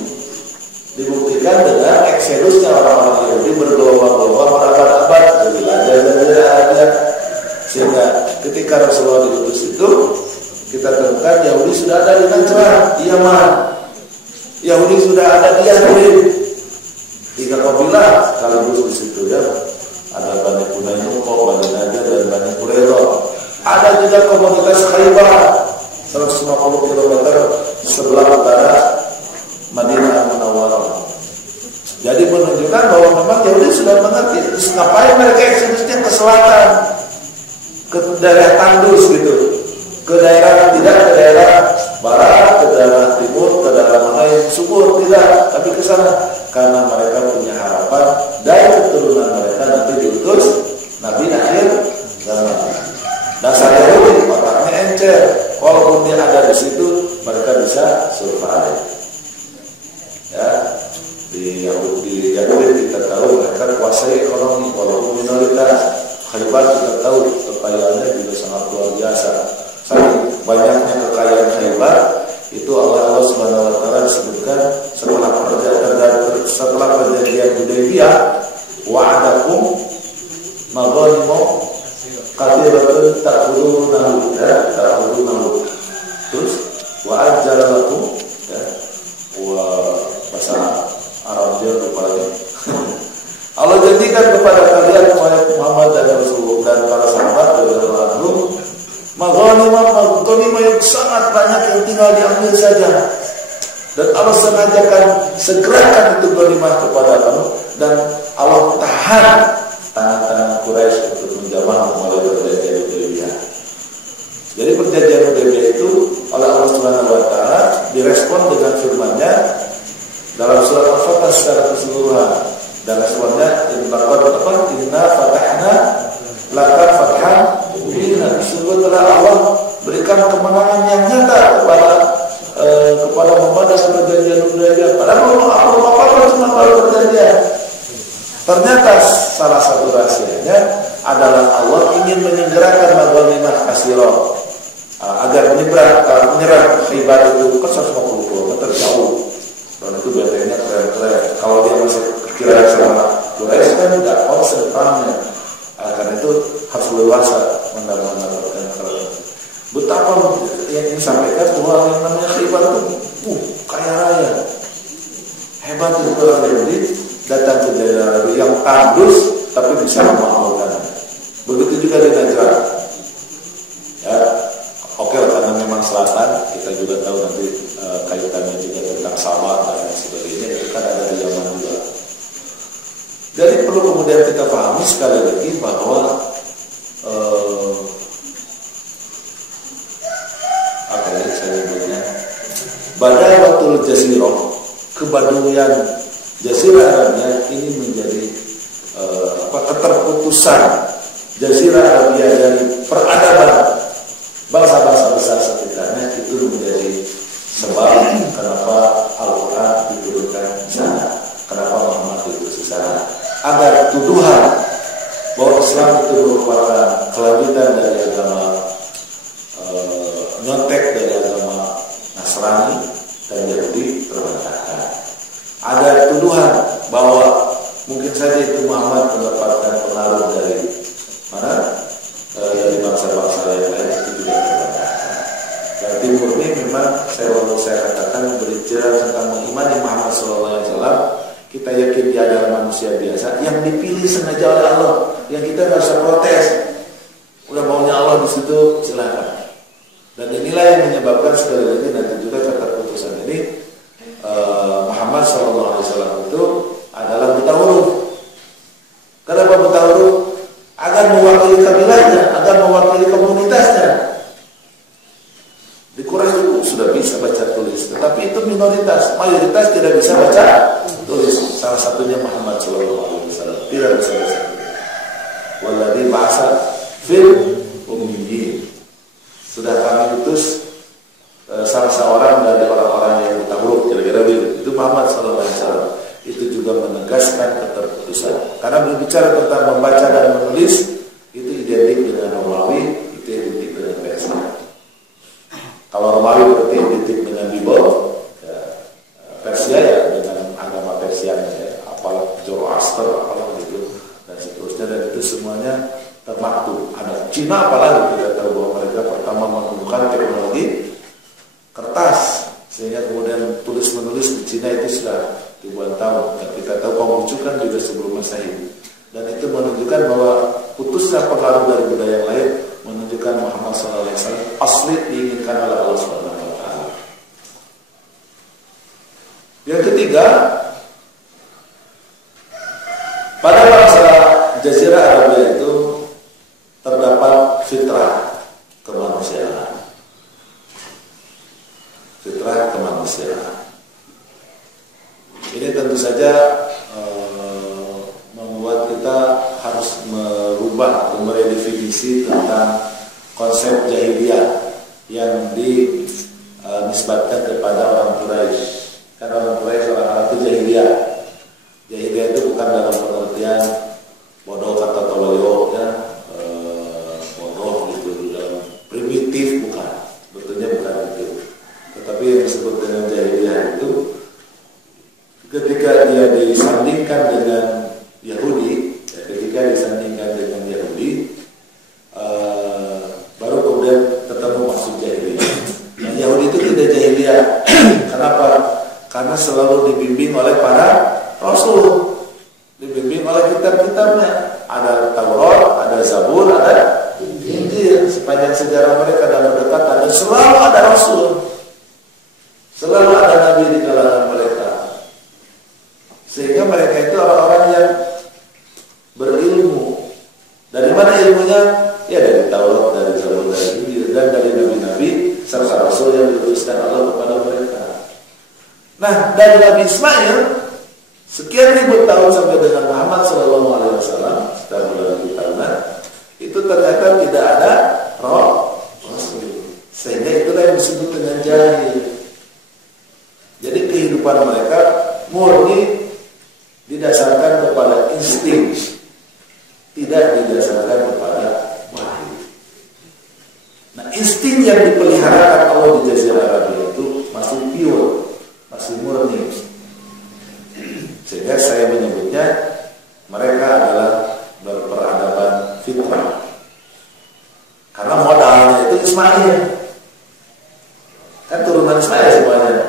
Dibuktikan dengan eksedusnya orang-orang Yahudi bergelombang-gelombang berabad-abad dari Jazirah Arabia. Sehingga ketika Rasulullah diutus itu, kita temukan Yahudi sudah ada di Najran, di Yaman. Yahudi sudah ada di Yathrib. 3 kabilah sekaligus di situ ya. Ada Bani Quraidah, Bani Nadir, dan Bani Quraidah. Ada juga komunitas Khaybar, 150 km sebelah utara Madinah Munawwarah. Jadi menunjukkan bahwa memang Yahudi sudah mengerti. Terus ngapain mereka eksodusnya ke selatan, ke daerah Tandus gitu, ke daerah, tidak ke daerah barat, ke daerah timur, ke daerah mana yang subur, tidak, tapi ke sana karena mereka punya harapan dari keturunan mereka nanti diutus Nabi akhir zaman. Dasar Yahudi otaknya encer, walaupun dia ada di situ mereka bisa survive. Ya, di Yahudi kita tahu mereka kuasai ekonomi walaupun minoritas. Khaybar kita tahu kekayaannya juga sangat luar biasa. Saking banyaknya kekayaan Khaybar itu Allah Subhanahu wa taala disebutkan setelah perjanjian Hudaybiyah, wa'adakum maghanimu katsiratan ta'khudunahu, terus wa'ajjala lakum, ya, wa bahasa Arabnya rupanya Allah janjikan kepada kalian Muhammad dan Rasulullah dan para sahabat radhiyallahu maghanimah yang sangat banyak yang tinggal diambil saja, dan Allah sengajakan segerakan itu ghanimah kepada kamu, dan Allah tahan tangan-tangan Quraisy untuk menjamah mulai perjanjian Hudaybiyah. Jadi perjanjian Hudaybiyah itu oleh Allah Subhanahu wa taala direspon dengan firman-Nya dalam surat Al-Fatah secara keseluruhan. Dan responnya inna fatahna laka fathan mubina. Sungguh telah Allah berikan kemenangan yang nyata kepada Muhammad dan perjanjian Hudaybiyah. Padahal Allah apa cuma baru perjanjian. Ternyata salah satu rahasianya adalah Allah ingin menyegerakan maghanimah katsirah agar menyerang Khaybar itu ke 150 km jauh. Dan itu bentengnya keren-keren. Kalau dia masih kira sama Quraisy kan tidak konsen perangnya. Karena itu harus leluasa mendapatkan keren. Betapa yang disampaikan bahwa yang namanya Khaybar itu kaya raya, hebat itu orang Yahudi datang ke daerah yang tandus tapi bisa memakmurkan. Begitu juga di Najran. Ya, oke lah, karena memang selatan kita juga tahu nanti kaitannya juga tentang Sabah dan lain sebagainya, itu kan ada di zaman juga. Jadi perlu kemudian kita pahami sekali lagi bahwa apa ya saya sebutnya, Badawatul Jazirah, kebaduyan Jazirah Arabia ini menjadi keterputusan Jazirah Arabia dari peradaban bangsa-bangsa besar sekitarnya. Itu menjadi sebab kenapa Al-Quran diturunkan di sana, kenapa Muhammad diutus di sana, agar tuduhan bahwa Islam itu merupakan kelanjutan dari agama nyontek dari agama Nasrani dan Yahudi terbantahkan. Ada tuduhan bahwa mungkin saja itu Muhammad mendapatkan pengaruh dari mana? Dari bangsa-bangsa yang lain, itu juga terbantahkan. Dan timur ini memang saya katakan berbicara tentang mengimani Muhammad SAW. Kita yakin dia adalah manusia biasa yang dipilih sengaja oleh Allah, yang kita nggak usah protes. Udah maunya Allah di situ, silakan. Dan inilah yang menyebabkan sekali lagi nanti juga keterputusan ini. Muhammad SAW itu adalah buta huruf. Kenapa buta huruf? Agar mewakili kabilahnya, agar mewakili komunitasnya. Di Quraisy itu sudah bisa baca tulis, tetapi itu minoritas, mayoritas tidak bisa baca tulis. Salah satunya Muhammad SAW tidak bisa baca tulis. Walladzi ba'atsa fil ummiyyin. Sudah kami utus salah seorang dari orang-orang yang buta huruf, kira-kira begitu. Itu Muhammad SAW. Itu juga menegaskan keterputusan. Karena berbicara tentang membaca dan menulis, itu identik dengan Romawi, itu identik dengan Persia. Kalau Romawi berarti identik dengan Bible, ya, Persia ya dengan agama Persia, ya, apalah Zoroaster, apalah gitu, dan seterusnya. Dan itu semuanya termaktub. Ada Cina apalagi kita tahu bahwa mereka pertama menemukan teknologi kertas, sehingga kemudian tulis menulis di Cina itu sudah ribuan tahun. Dan kita tahu Konghucu kan juga sebelum Masehi. Dan itu menunjukkan bahwa putusnya pengaruh dari budaya yang lain menunjukkan Muhammad SAW asli diinginkan oleh Allah Subhanahu wa taala. Yang ketiga, pada bangsa Jazirah Arabia itu terdapat fitrah kemanusiaan. Fitrah kemanusiaan. Ini tentu saja membuat kita harus merubah atau meredefinisi tentang konsep jahiliyah yang dinisbatkan kepada orang Quraisy. Karena orang Quraisy, orang Arab itu jahiliyah. Jahiliyah itu bukan dalam pengertian bodoh kata toloyo, ya, bodoh gitu, dalam primitif, bukan. Betulnya bukan itu. Tetapi yang disebut dengan jahiliyah itu ketika dia disandingkan dengan Yahudi, ya, ketika disandingkan dengan Yahudi, baru kemudian ketemu maksud jahiliyah. Nah, Yahudi itu tidak jahiliyah. Kenapa? Karena selalu dibimbing oleh para rasul, dibimbing oleh kitab-kitabnya. Ada Taurat, ada Zabur, ada Injil. Sepanjang sejarah mereka dalam berdekatan, dan selalu ada rasul, selalu ada nabi di kalangan mereka. Sehingga mereka itu orang-orang yang berilmu. Dari mana ilmunya? Ya dari Taurat, dari Zabur, dari Injil. Dan dari Nah, dari Nabi Ismail sekian ribu tahun sampai dengan Muhammad SAW sekitar bulan tahunan, itu ternyata tidak ada Rasul. Sehingga itulah yang disebut dengan jahil. Jadi kehidupan mereka murni didasarkan kepada insting, tidak didasarkan kepada wahyu. Nah, insting yang dipeliharakan Allah di Jazirah Arabia itu masih pure, masih murni. Sehingga saya menyebutnya mereka adalah berperadaban fitrah. Karena modalnya itu Ismail. Kan turunan Ismail semuanya.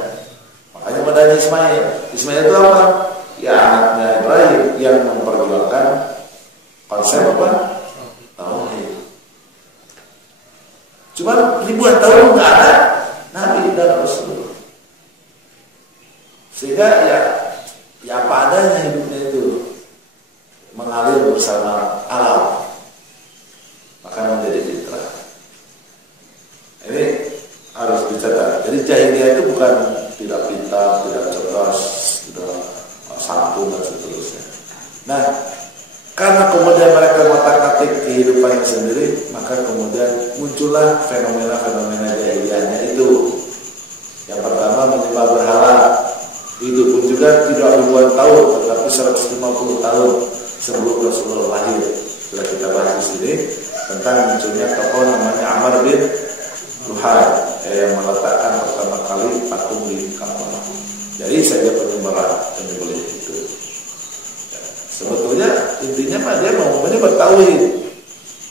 Makanya modalnya Ismail. Ismail itu apa? Ya anaknya Ibrahim yang memperjuangkan konsep apa? Tauhid. Cuma ribuan tahun nggak ada Nabi dan Rasul. Sehingga ya apa adanya hidupnya itu mengalir bersama alam, maka menjadi fitrah. Ini harus dicatat. Jadi jahiliyah itu bukan tidak pintar, tidak cerdas, tidak santun dan seterusnya. Nah, karena kemudian mereka ngotak-atik kehidupannya sendiri, maka kemudian muncullah fenomena-fenomena jahiliyahnya itu. Yang pertama menyembah berhala. Itu pun juga tidak ribuan tahun, tetapi 150 tahun sebelum Rasulullah lahir. Sudah kita bahas di sini tentang munculnya tokoh namanya Amr bin Luhai yang meletakkan pertama kali patung di Ka'bah. Jadi saja penyembelih itu. Sebetulnya intinya mah dia mau bertauhid.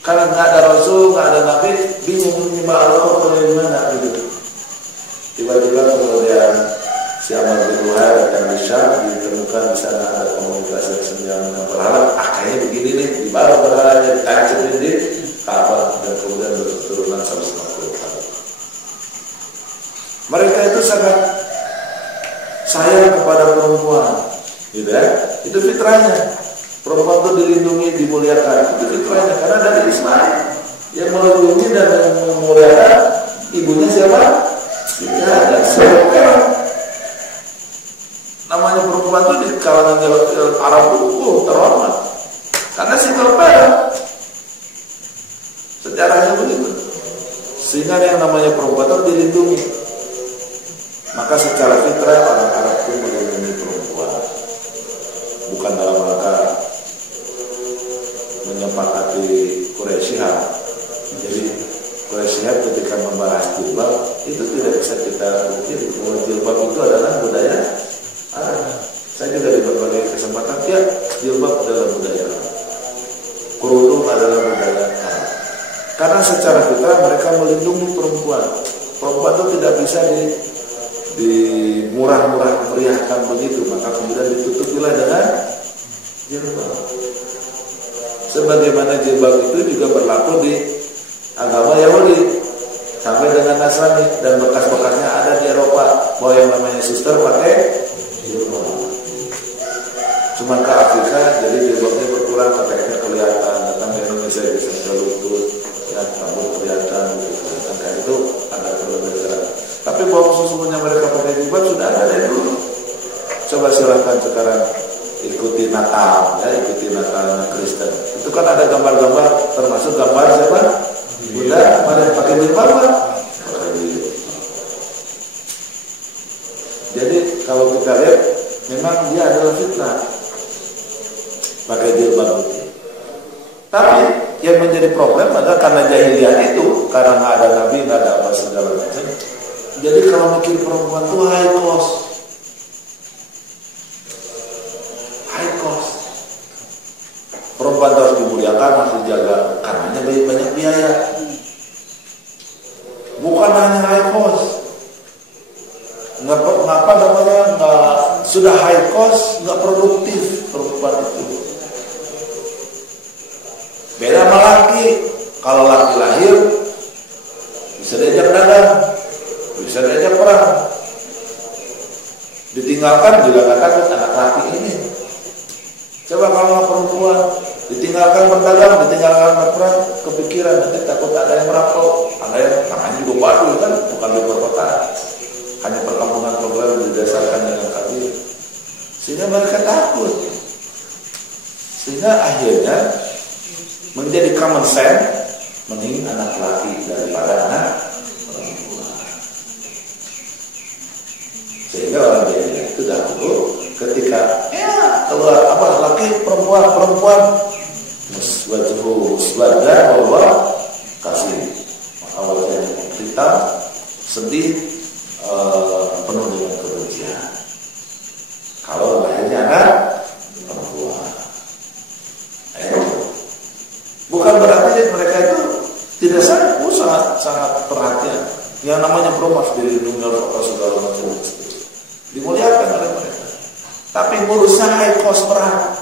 Karena nggak ada Rasul, nggak ada Nabi, bingung menyembah Allah dari mana gitu. Tiba-tiba kemudian si Amr bin Luhai dan Syam ditemukan di sana ada komunitas yang sedang berhala. Kayaknya begini nih, di bawah berhalanya ditancapin di Ka'bah dan kemudian berturunan 150 tahun. Mereka itu sangat sayang kepada perempuan, gitu ya. Itu fitrahnya. Perempuan itu dilindungi, dimuliakan. Itu fitrahnya karena dari Ismail yang melindungi dan memuliakan ibunya siapa? Ya, siapa? Namanya perempuan itu di kalangan Arab itu terhormat karena single parent. Sejarahnya begitu. Sehingga yang namanya perempuan itu dilindungi. Maka secara fitrah orang Arab itu melindungi perempuan, bukan dalam rangka menyepakati Quraisyah. Jadi Quraisyah ketika membahas jilbab itu tidak bisa kita bukti bahwa jilbab itu adalah budaya Arab. Saya juga di berbagai kesempatan jilbab adalah budaya Arab, kerudung adalah budaya Arab. Karena secara fitrah mereka melindungi perempuan. Perempuan itu tidak bisa di murah-murah meriahkan begitu, maka kemudian ditutupilah dengan jilbab. Sebagaimana jilbab itu juga berlaku di agama Yahudi sampai dengan Nasrani, dan bekas-bekasnya ada di Eropa bahwa yang namanya suster pakai jilbab. Cuma ke Afrika jadi jilbabnya berkurang, keteknya kelihatan. Datang ke Indonesia bisa berlutut, ya rambut kelihatan, kayak itu ada perbedaan. Tapi bahwa sesungguhnya mereka pakai jilbab sudah ada dari dulu. Coba silahkan sekarang ikuti Natal, ya ikuti Natal Kristen. Itu kan ada gambar-gambar, termasuk gambar siapa? Buddha, pada pakai jilbab kan? Jadi kalau kita lihat, memang dia adalah fitnah pakai jilbab itu. Tapi yang menjadi problem adalah karena jahiliyah itu, karena nggak ada nabi, nggak ada apa segala macam. Jadi kalau mikir perempuan itu high cost. Perempuan harus dimuliakan, harus dijaga, karenanya banyak biaya. Bukan hanya high cost. Ngapa namanya sudah high cost, nggak produktif perempuan itu. Beda sama laki. Kalau laki lahir bisa diajak dagang, bisa diajak perang. Ditinggalkan juga nggak takut anak laki ini. Coba kalau perempuan ditinggalkan berdagang, ditinggalkan berperang, kepikiran nanti takut ada yang merampok, ada yang namanya juga Baduy kan, bukan di perkotaan. Hanya perkampungan program didasarkan dengan sehingga mereka takut, sehingga akhirnya menjadi common sense mending anak laki daripada anak perempuan. Sehingga orang jahiliyah itu dahulu ketika keluar apa laki perempuan muswajhu muswadah bahwa kasih maka wajahnya hitam sedih penuh dengan kebencian. Kalau lahirnya anak perempuan, bukan berarti mereka itu tidak sangat perhatian. Yang namanya perempuan dilindungi oleh segala macam, dimuliakan oleh mereka. Tapi ngurusnya high cost berat.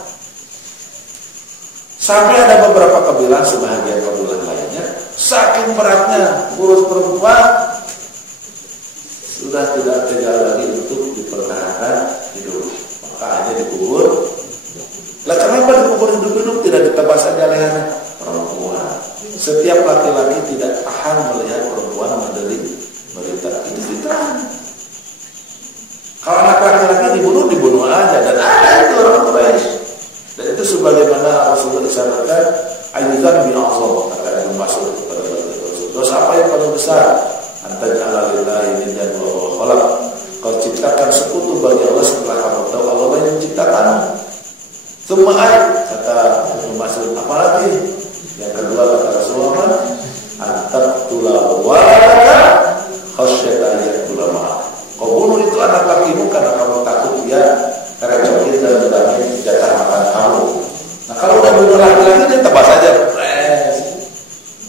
Sampai ada beberapa kabilah, sebahagian kabilah lainnya, saking beratnya ngurus perempuan, sudah tidak tega lagi untuk dipertahankan hidup. Maka hanya dikubur. Lah kenapa dikubur hidup-hidup, tidak ditebas saja lehernya? Perempuan. Setiap laki-laki tidak tahan melihat perempuan menderita. Itu fitrah. Kalau anak laki-laki dibunuh aja, dan ada itu orang Quraisy. Dan itu sebagaimana Rasulullah isyaratkan, ayyudzan bin azam, kata Ibnu Mas'ud kepada Rasul. Dosa apa yang paling besar? Antaj'ala lillahi niddan wa huwa khalaq. Kau ciptakan sekutu bagi Allah setelah kamu tahu Allah yang menciptakanmu. Tsumma kata Ibnu Mas'ud, apalagi? Yang kedua kata Rasulullah, antaqtula walaka khasyata yaqtula ma'a. Kau bunuh itu anak lakimu karena kamu takut dia kerecokin dan mendatangi jatah makan kamu. Nah kalau udah bunuh laki-laki dia tebas saja.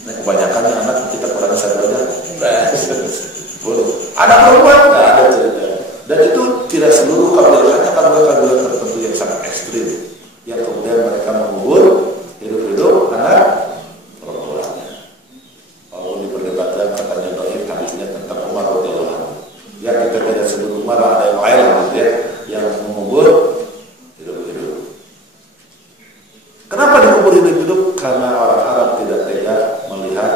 Nah kebanyakan anak kita kurang sadar aja. Bunuh. Anak perempuan nggak ada cerita. Dan itu tidak seluruh kabilah, hanya kabilah tertentu yang sangat ekstrim, yang kemudian mereka mengubur hidup-hidup anak perempuannya. Walaupun diperdebatkan katanya dhaif hadisnya tentang Umar radhiyallahu anhu. Ya kita tidak sebut Umar, ada yang lain ya, yang mengubur hidup-hidup. Kenapa dikubur hidup-hidup? Karena orang Arab tidak tega melihat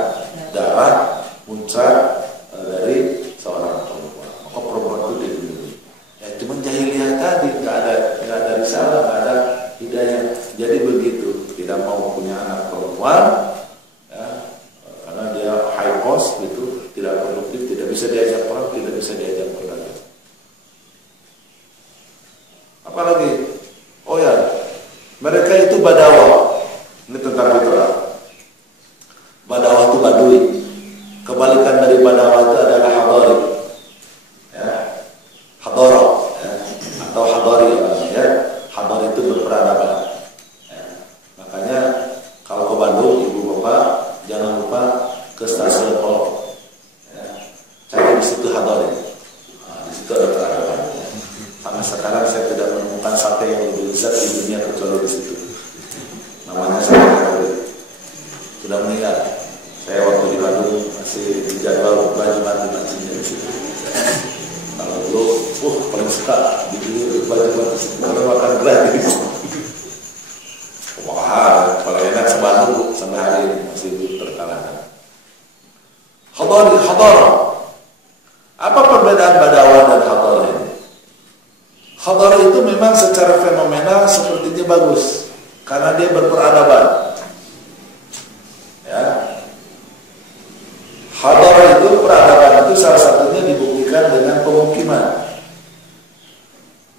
darah muncrat dari seorang perempuan. Maka perempuan itu dilindungi. Ya cuma jahiliyah tadi nggak ada risalah, nggak ada hidayah. Jadi begitu, tidak mau punya anak perempuan, ya, karena dia high cost gitu, tidak produktif, tidak bisa diajak perang, tidak bisa diajak berdagang. Apalagi, oh ya, mereka itu badawa. Ini tentang fitrah. Badawa itu badui. Kebalikan dari badawa itu adalah hadari, ya, hadara, ya, atau hadari, ya. Hadari itu berperadaban. Makanya kalau ke Bandung, ibu bapak jangan lupa ke stasiun Polo, ya. Cari di situ hadari. Nah, di situ ada peradaban. Sampai sekarang saya tidak menemukan sate yang lebih lezat di dunia kecuali di situ. Namanya sate hadari. Sudah meninggal. Saya waktu di Bandung masih dijadwal baju mati mancingnya di situ. Kalau dulu, paling suka digilir baju mati karena makan gratis. Wah, paling enak sebandung sampai hari ini masih terkalahkan. Hadara. Apa perbedaan badawa dan hadara ini? Hadara itu memang secara fenomena sepertinya bagus karena dia berperadaban. Ya. Hadara itu, peradaban itu salah satunya dibuktikan dengan pemukiman.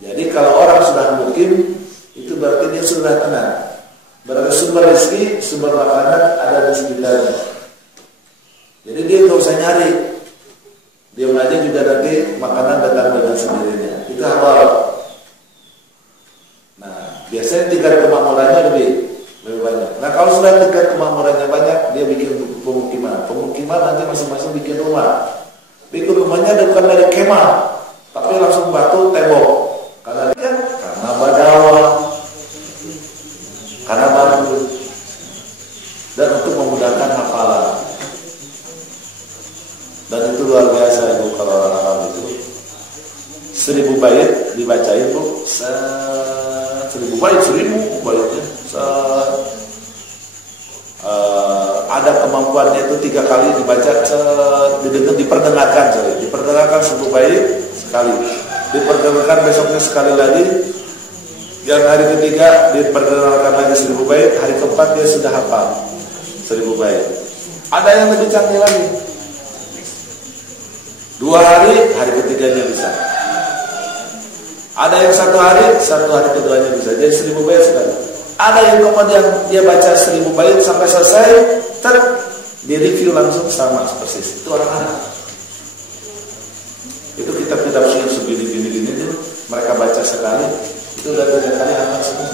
Jadi kalau orang sudah mukim, itu berarti dia sudah tenang. Berarti sumber rezeki, sumber makanan ada di sekitarnya. Jadi dia nggak usah nyari, dia aja juga nanti makanan datang dengan sendirinya. Itu hadara. Nah, biasanya tingkat kemakmurannya lebih banyak. Nah kalau sudah tingkat kemakmurannya banyak, dia bikin pemukiman. Pemukiman nanti masing-masing bikin rumah. Bikin rumahnya bukan dari kemah, tapi langsung batu tembok. Karena badawa, karena batu, dan untuk memudahkan hafalan. Dan itu luar biasa ibu, kalau orang Arab itu 1000 bait dibacain bu, 1000 baitnya. Ada kemampuannya itu 3 kali dibaca, diperdengarkan 1000 bait sekali, diperdengarkan besoknya sekali lagi, Yang hari ketiga diperkenalkan lagi 1000 bait, hari keempat dia sudah hafal 1000 bait. Ada yang lebih canggih lagi. 2 hari, hari ketiganya bisa. Ada yang 1 hari keduanya bisa. Jadi 1000 bait sekali. Ada yang kemudian dia baca 1000 bait sampai selesai, di review langsung sama persis. Itu orang Arab. Itu kitab-kitab syiar segini-gini itu mereka baca sekali, itu udah 3 kali hafal semua.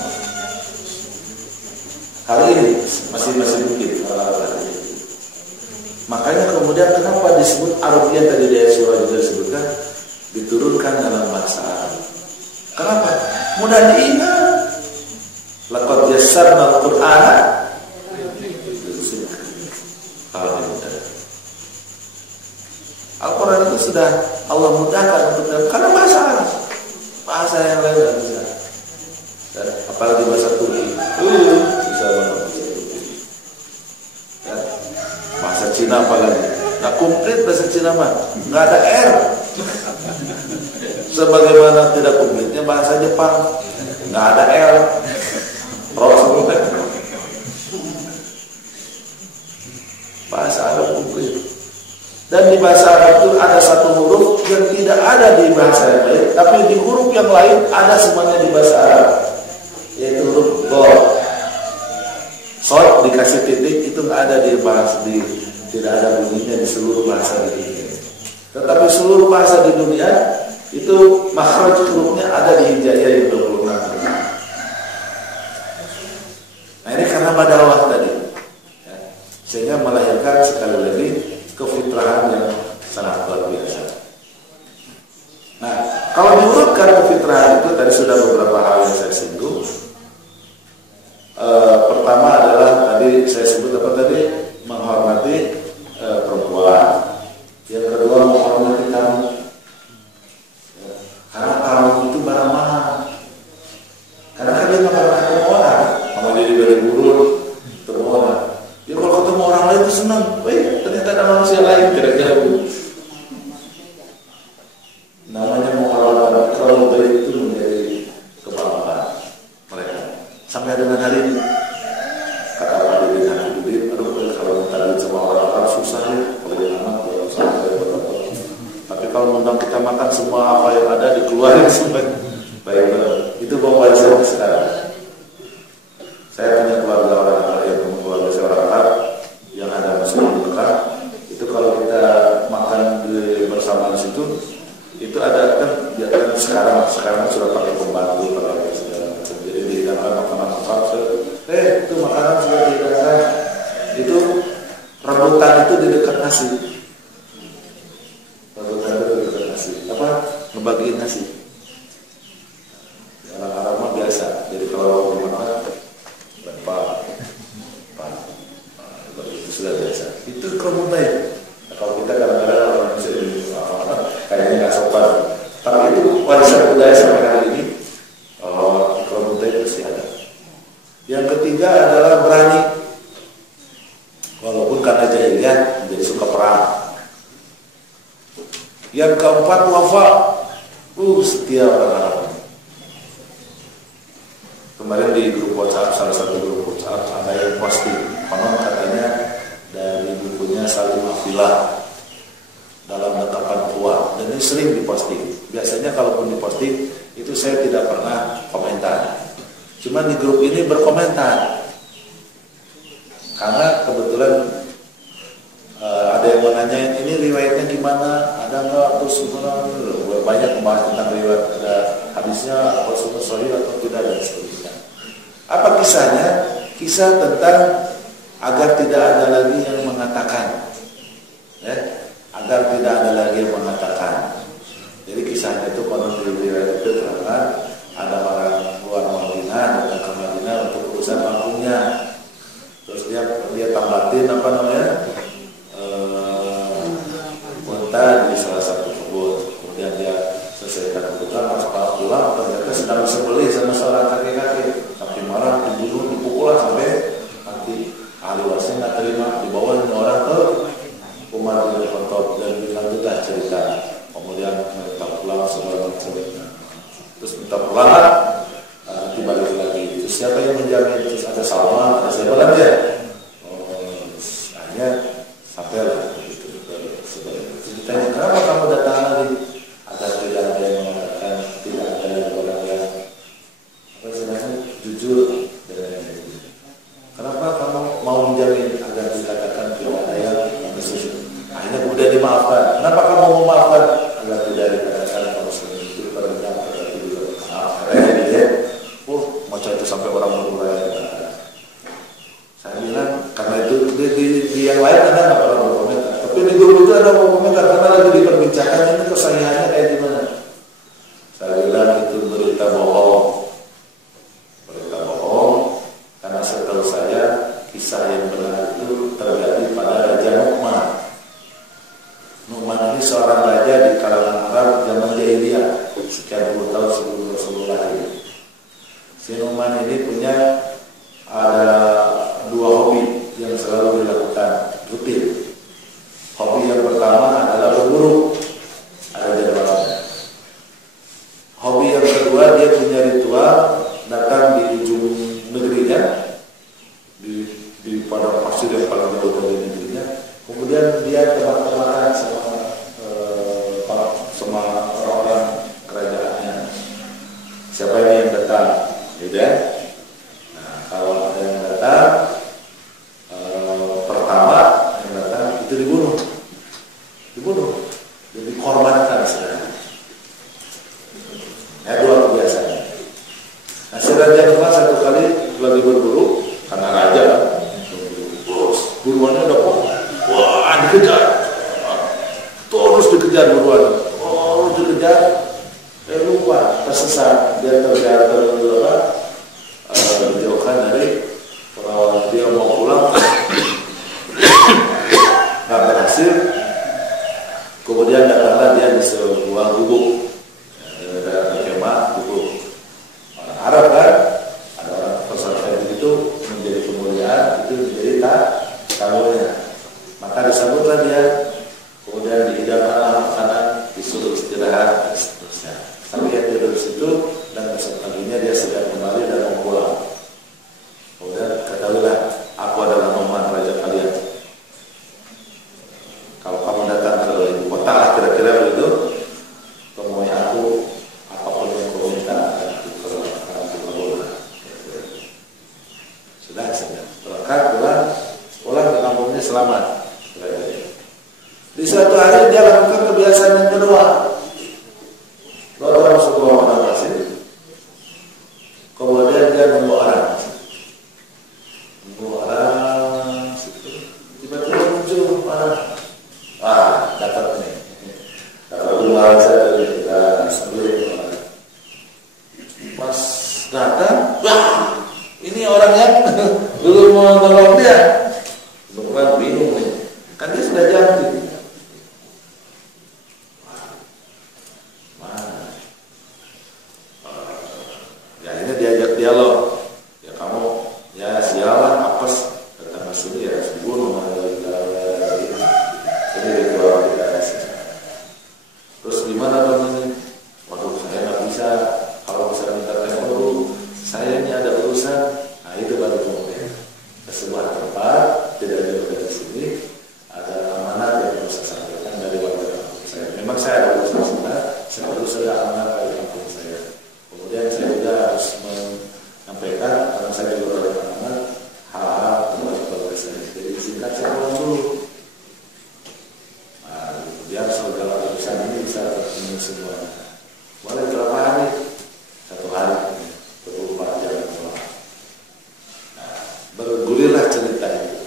Hari ini masih mungkin orang-orang ini. Makanya kemudian kenapa disebut Arabiyah tadi di ayat surah juga disebutkan diturunkan dalam bahasa Arab. Kenapa? Mudah diingat. Laqad yassarna al-Qur'ana Al-Quran itu sudah Allah mudahkan untuk karena bahasa Arab. Bahasa yang lain tidak bisa. Dan apalagi bahasa Turki. Bisa banget bahasa Turki. Ya. Bahasa Cina apalagi. Nah, komplit bahasa Cina mah nggak ada R. Sebagaimana tidak komplitnya bahasa Jepang, nggak ada R. Rasulullah. Bahasa Arab komplit. Dan di bahasa Arab itu ada satu huruf yang tidak ada di bahasa yang lain, tapi di huruf yang lain ada semuanya di bahasa Arab, yaitu huruf Dor. Sod dikasih titik itu nggak ada di bahasa tidak ada bunyinya di seluruh bahasa di dunia. Tetapi seluruh bahasa di dunia itu makhraj hurufnya ada di hijaiyah yang 26. Nah ini karena badawah tadi, ya, sehingga melahirkan sekali lagi kefitrahan yang sangat luar biasa. Nah, kalau diurutkan kefitrahan itu tadi sudah beberapa hal yang saya singgung. Pertama adalah tadi saya sebut apa tadi? Menghormati perempuan. Yang kedua menghormati tamu. Ya, karena tamu itu barang mahal. Karena kan dia nggak pernah ketemu orang, sama dia diberi guru, ketemu orang. Ya kalau ketemu orang lain itu senang. Ternyata ada manusia lain kira-kira begitu. Namanya menghormati kalau baik itu menjadi kebanggaan mereka. Sampai dengan hari ini kata Pak Dudin Habibudin, aduh kalau minta duit sama orang-orang susah ya, kalau dia anak ya susah. Tapi kalau undang kita makan semua apa yang ada dikeluarin semua. Baik, itu bawa saya sekarang. Saya punya keluarga orang Arab, yang keluarga saya orang Arab yang ada muslim di Mekah. Itu kalau kita makan bersama di situ, itu ada kan sekarang sudah pakai pembantu, pakai segala macam. Jadi dihidangkan makanan lengkap. Itu makanan sudah dihidangkan. Itu rebutan itu di dekat nasi. Rebutan itu di dekat nasi. Apa? Ngebagiin nasi. Orang Arab mah biasa. Jadi kalau makan itu sudah biasa. Itu kemudian kalau kita kadang-kadang orang Indonesia kayaknya nggak sopan, tapi itu warisan budaya sampai hari ini. Kemudian itu masih ada. Yang ketiga adalah berani, walaupun karena jahiliyah menjadi suka perang. Yang keempat wafa, setia orang Arab. Kemarin di grup WhatsApp, salah satu grup WhatsApp ada yang posting, konon katanya dari bukunya Salim Afilah dalam Netapan Tua, dan ini sering diposting. Biasanya kalaupun diposting itu saya tidak pernah komentar, cuma di grup ini berkomentar karena kebetulan ada yang menanyain ini riwayatnya gimana, ada nggak, terus banyak membahas tentang riwayat, ada hadisnya apa sahih atau tidak dan sebagainya. Apa kisahnya? Kisah tentang agar tidak ada lagi yang mengatakan, ya, agar tidak ada lagi yang mengatakan. Jadi kisahnya itu konon riwayat itu karena ada orang luar Madinah datang ke Madinah untuk urusan kampungnya, terus dia tambatin apa namanya unta di salah satu kebun. Kemudian dia selesaikan kebutuhan, pas pulang ternyata sedang disembelih sama seorang kakek-kakek. Tapi marah, dibunuh, dipukul sampai mati. Ahli warisnya nggak terima, dibawa orang ke Umar bin Khattab dan dilanjutlah cerita. diperbincangkan ini kesahihannya kayak gimana. Saya bilang itu berita bohong. Berita bohong karena setahu saya kisah yang benar itu terjadi pada Raja Nu'man. Nu'man ini seorang raja di kalangan Arab zaman Jahiliyah, sekian puluh tahun sebelum Rasulullah lahir. Si Nu'man ini punya ada dua hobi yang selalu dilakukan rutin. Hobi yang pertama adalah berburu, ada jadwalnya. Hobi yang kedua, dia punya ritual datang di ujung negerinya, di padang pasir yang paling jauh dari negerinya. Kemudian dia tebak-tebakan sama orang-orang kerajaannya. Siapa ini yang datang, gitu ya? Nah, kalau ada yang datang, pertama yang datang itu dibunuh, jadi korbankan sebenarnya. Dua kebiasaannya. Nah, si Raja Nu'man satu kali lagi berburu, karena raja kan, buruannya udah wah dikejar, terus dikejar buruan, lupa tersesat, dia dijauhkan dari pengawal. Dia mau pulang, nggak berhasil. Kemudian datanglah dia di sebuah gubuk, kemah gubuk. Orang Arab kan, ada orang pesantren begitu menjadi kemuliaan, itu menjadi tamunya. Maka disambutlah dia, kemudian dihidangkan makanan, disuruh istirahat dan seterusnya. Sampai dia tidur di situ dan besok paginya dia sedang kembali dan mau pulang. Kemudian ketahuilah, aku adalah Nu'man raja kalian. Kalau kamu datang ke ibu kota lah kira-kira begitu, temui aku, apapun yang kau minta akan aku kabulkan. Sudah. Berangkat pulang ke kampungnya selamat. Di suatu hari dia lakukan kebiasaan yang kedua. Dalam sebuah padang pasir, kemudian dia nunggu orang, tiba-tiba muncul orang. Dapat nih, dapat keluar saya dari sebelum pas datang, ini orang yang dulu mau nolong dia, bukan bingung nih, kan dia sudah janji. Akhirnya diajak dialog, ya kamu, ya sialan apes, datang ke sini ya dibunuh. Terus gimana bang ini? Waduh, saya nggak bisa. Kalau bisa minta tempo dulu, saya ini ada urusan. Nah itu baru kemudian ke sebuah tempat tidak jauh dari sini, ada amanat yang harus saya sampaikan dari warga kampung saya. Memang saya ada urusan sana, saya harus ada amanat dari kampung saya. Kemudian saya juga harus menyampaikan karena saya juga ada amanat hal-hal tentang keluarga saya. Jadi singkat saya ngomong dulu. Biar segala urusan ini bisa terpenuhi semuanya. Boleh berapa hari? 1 hari, 24 jam. Nah, bergulirlah cerita itu.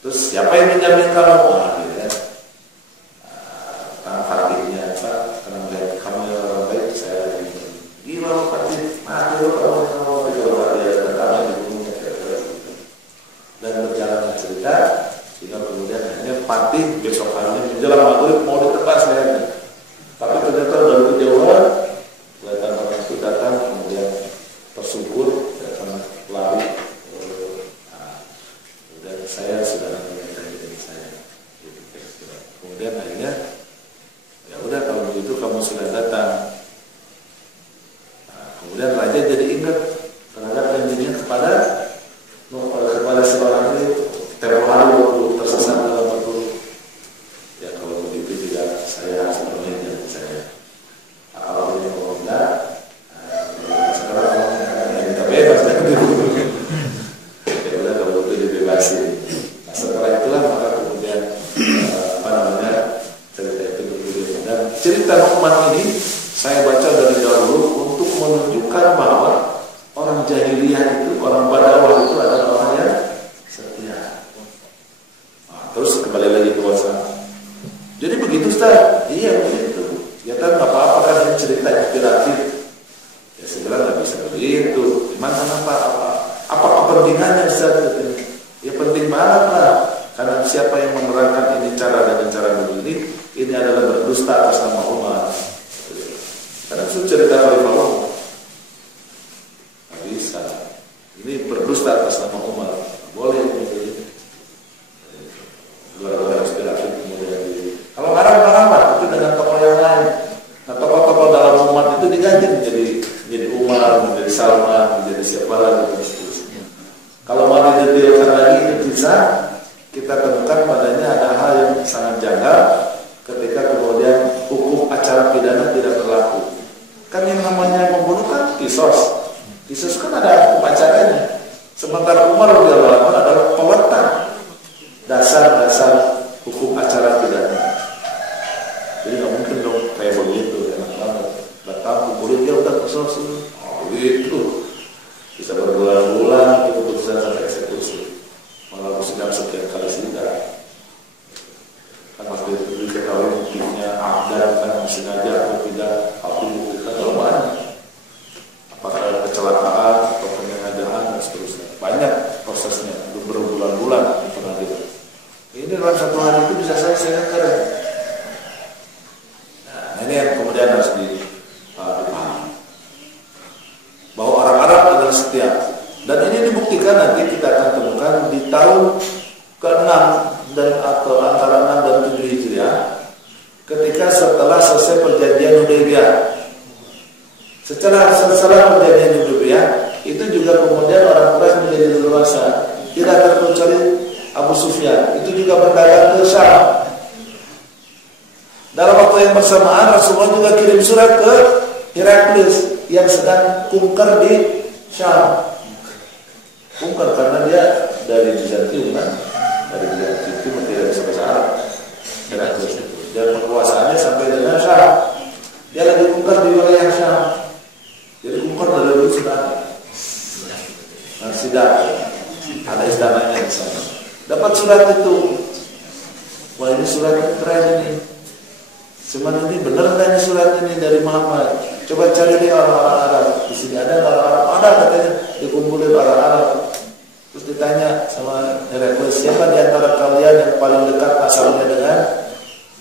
Terus siapa yang menjamin kalau ya? Fatihnya apa? Karena melihat kamu yang orang baik, saya gila Fatih, mati lo kamu coba dia datang dibunuhnya dan berjalan cerita. Sehingga kemudian akhirnya Fatih besok harinya menjelang maghrib mau ditebas lehernya. Tapi ternyata dari kejauhan kelihatan orang itu datang, kemudian tersungkur, datang lari. Dan saya sudah meminta diri saya. Kemudian akhirnya ya udah kalau begitu kamu sudah datang. Kemudian raja jadi ingat terhadap janjinya kepada seorang ini. Tempoh hari waktu tersesat dalam berburu. Ya kalau begitu juga saya harus penuhi janji saya. Kalau ini mau enggak, sekarang minta bebas dan diburu. Ya udah kalau begitu dibebasin. Nah setelah itulah maka kemudian cerita itu bergulir. Dan cerita Nu'man ini saya baca dari dahulu untuk menunjukkan bahwa orang jahiliyah itu, orang Badawah itu adalah orang yang setia. Terus kembali lagi ke WhatsApp. Jadi begitu Ustaz, iya begitu. Ya kan nggak apa-apa kan ini cerita inspiratif. Ya segera nggak bisa begitu. Gimana kenapa? Apa kepentingannya Ustaz? Ya penting banget lah. Karena siapa yang menerangkan ini cara dengan cara begini, ini adalah berdusta atas nama umat. Karena itu cerita Khalifah Umar. Nggak bisa. Ini berdusta atas nama umat. Boleh begini. Luar inspiratif kemudian. Kalau marah-marah itu dengan tokoh yang lain. Nah tokoh-tokoh dalam umat itu diganti menjadi Umar, menjadi Salman, menjadi siapa lagi dan seterusnya. Kalau mau didetailkan lagi itu bisa kita temukan padanya ada hal yang sangat janggal ketika kemudian hukum acara pidana tidak berlaku. Kan yang namanya membunuh kan kisos. Kisos kan ada hukum acaranya. Sementara Umar radhiyallahu anhu adalah peletak dasar-dasar hukum acara pidana. Jadi nggak mungkin dong kayak begitu, enak banget. Batang kumpulin dia udah kisos begitu. Bisa berbulan-bulan itu keputusan sampai eksekusi. Malah sidang sekian kali sidang. Kan waktu itu diketahui buktinya abdan kan sengaja atau tidak, aku buktikan kalau banyak. Apakah ada kecelakaan atau penyengajaan dan seterusnya. Banyak prosesnya, berbulan-bulan di pengadilan. Ini dalam satu hari itu bisa selesai keren. Nah ini yang kemudian harus dipahami. Bahwa orang Arab adalah setia. Dan ini dibuktikan nanti kita akan temukan di tahun ke-6 dan atau antara 6 dan 7 Hijriah ketika setelah selesai perjanjian Hudaybiyah. Setelah perjanjian Hudaybiyah itu juga kemudian orang Quraisy menjadi leluasa. Tidak terkecuali Abu Sufyan itu juga berdagang ke Syam. Dalam waktu yang bersamaan Rasulullah juga kirim surat ke Heraklius yang sedang kungker di Syam. Kungker karena dia dari Bizantium kan, dari Bizantium tidak bisa bahasa Arab. Heraklius itu. Dan kekuasaannya sampai dengan Syam. Dia lagi kungker di wilayah Syam. Jadi kungker dari dulu sudah ada. Nah, sidang ada istananya di sana. Dapat surat itu. Wah ini surat keren ini. Cuman ini benar kan surat ini dari Muhammad. Coba cari nih orang-orang Arab. Di sini ada orang Arab, ada katanya dikumpulin orang Arab. Terus ditanya sama Heraklius, siapa di antara kalian yang paling dekat asalnya dengan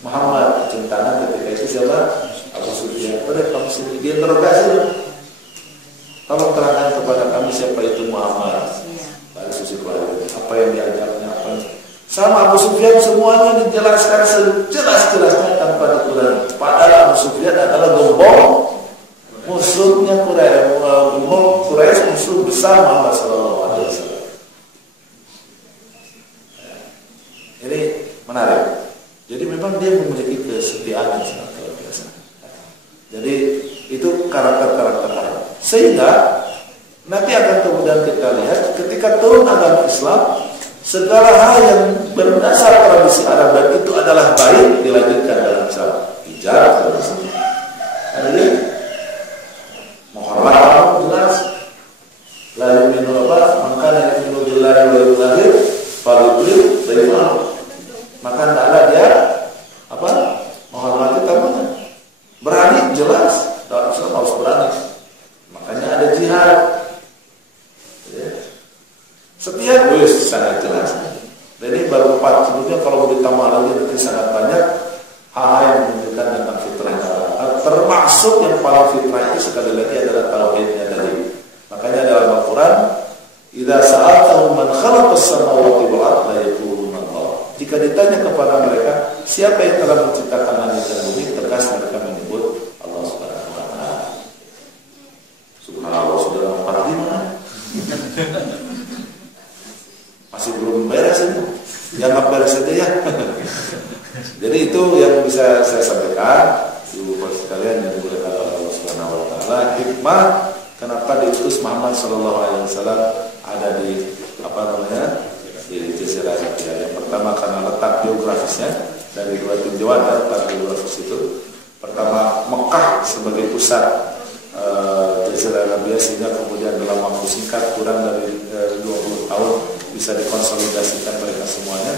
Muhammad? Cintanan ketika itu siapa? Abu Sufyan. Boleh kamu sini diinterogasi. Tolong terangkan kepada kami siapa itu Muhammad. Lalu Susi apa yang diajarnya apa? Sama Abu Sufyan semuanya dijelaskan sejelas-jelasnya tanpa dikurangi. Padahal Abu Sufyan adalah gembong musuhnya Quraisy, musuh besar Muhammad sallallahu alaihi wasallam. Ini menarik. Jadi memang dia memiliki kesetiaan yang sangat luar biasa. Jadi itu karakter-karakter Arab. Sehingga nanti akan kemudian kita lihat ketika turun agama Islam, segala hal yang berdasar tradisi Arab dan itu adalah baik dilanjutkan dalam Islam. Hijab, ada lihat, menghormat jelas. Lalu minum apa? Maka minum billahi wa yudhahir falubli beriman. Maka hendaklah dia apa? Menghormati tamunya. Berani jelas. Dalam Islam harus berani. Makanya ada jihad. Setia wis sangat jelas. Jadi baru 4 sebelumnya kalau ditambah lagi nanti sangat banyak hal yang menunjukkan tentang fitrah. Termasuk yang paling fitrah itu sekali lagi adalah tauhidnya tadi. Makanya dalam Al-Quran, "Idza sa'altahum man khalaqas samawati wal arda yaquluna Allah." Jika ditanya kepada mereka, siapa yang telah menciptakan langit dan bumi, tegas mereka menyebut Allah Subhanahu wa taala. Subhanallah, sudah 45. Masih belum beres itu. Jangan beres saja ya. Jadi itu yang bisa saya sampaikan. Ibu bapak sekalian yang dimuliakan oleh Allah Subhanahu wa taala, hikmah kenapa diutus Muhammad sallallahu alaihi wasallam ada di di Jazirah Arab. Yang pertama karena letak geografisnya dari dua tujuan letak geografis itu. Pertama Mekah sebagai pusat Jazirah Arabia sehingga kemudian dalam waktu singkat kurang dari 20 tahun bisa dikonsolidasikan mereka semuanya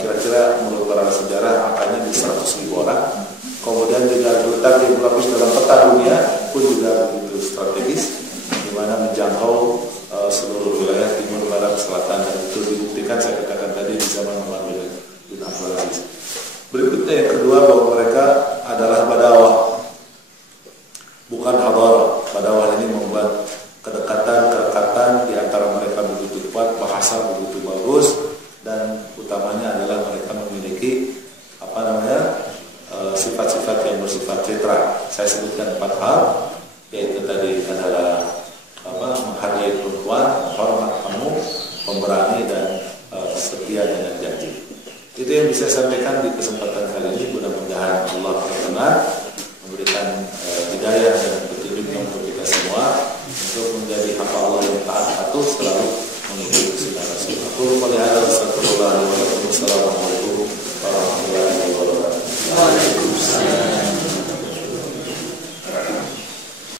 kira-kira menurut para sejarah angkanya di 100.000 orang. Kemudian juga terletak di berlapis dalam peta dunia pun juga begitu strategis, di mana menjangkau seluruh wilayah timur, barat, selatan, dan itu dibuktikan saya katakan tadi di zaman Umar bin Abdul Aziz. Berikutnya yang kedua, bahwa mereka adalah badawah, bukan hadarah. Badawah ini membuat kedekatan di antara mereka begitu kuat, bahasa begitu bagus, dan utamanya adalah mereka memiliki sifat-sifat yang bersifat citra. Saya sebutkan 4 hal, yaitu tadi adalah menghargai perempuan, hormat tamu, pemberani, dan setia dengan janji. Itu yang bisa saya sampaikan di kesempatan kali ini. Mudah-mudahan Allah berkenan memberikan hidayah dan petunjuknya untuk kita semua untuk menjadi hamba Allah yang taat patuh, selalu mengikuti sunnah Rasul. Aku melihat Assalamualaikum warahmatullahi wabarakatuh.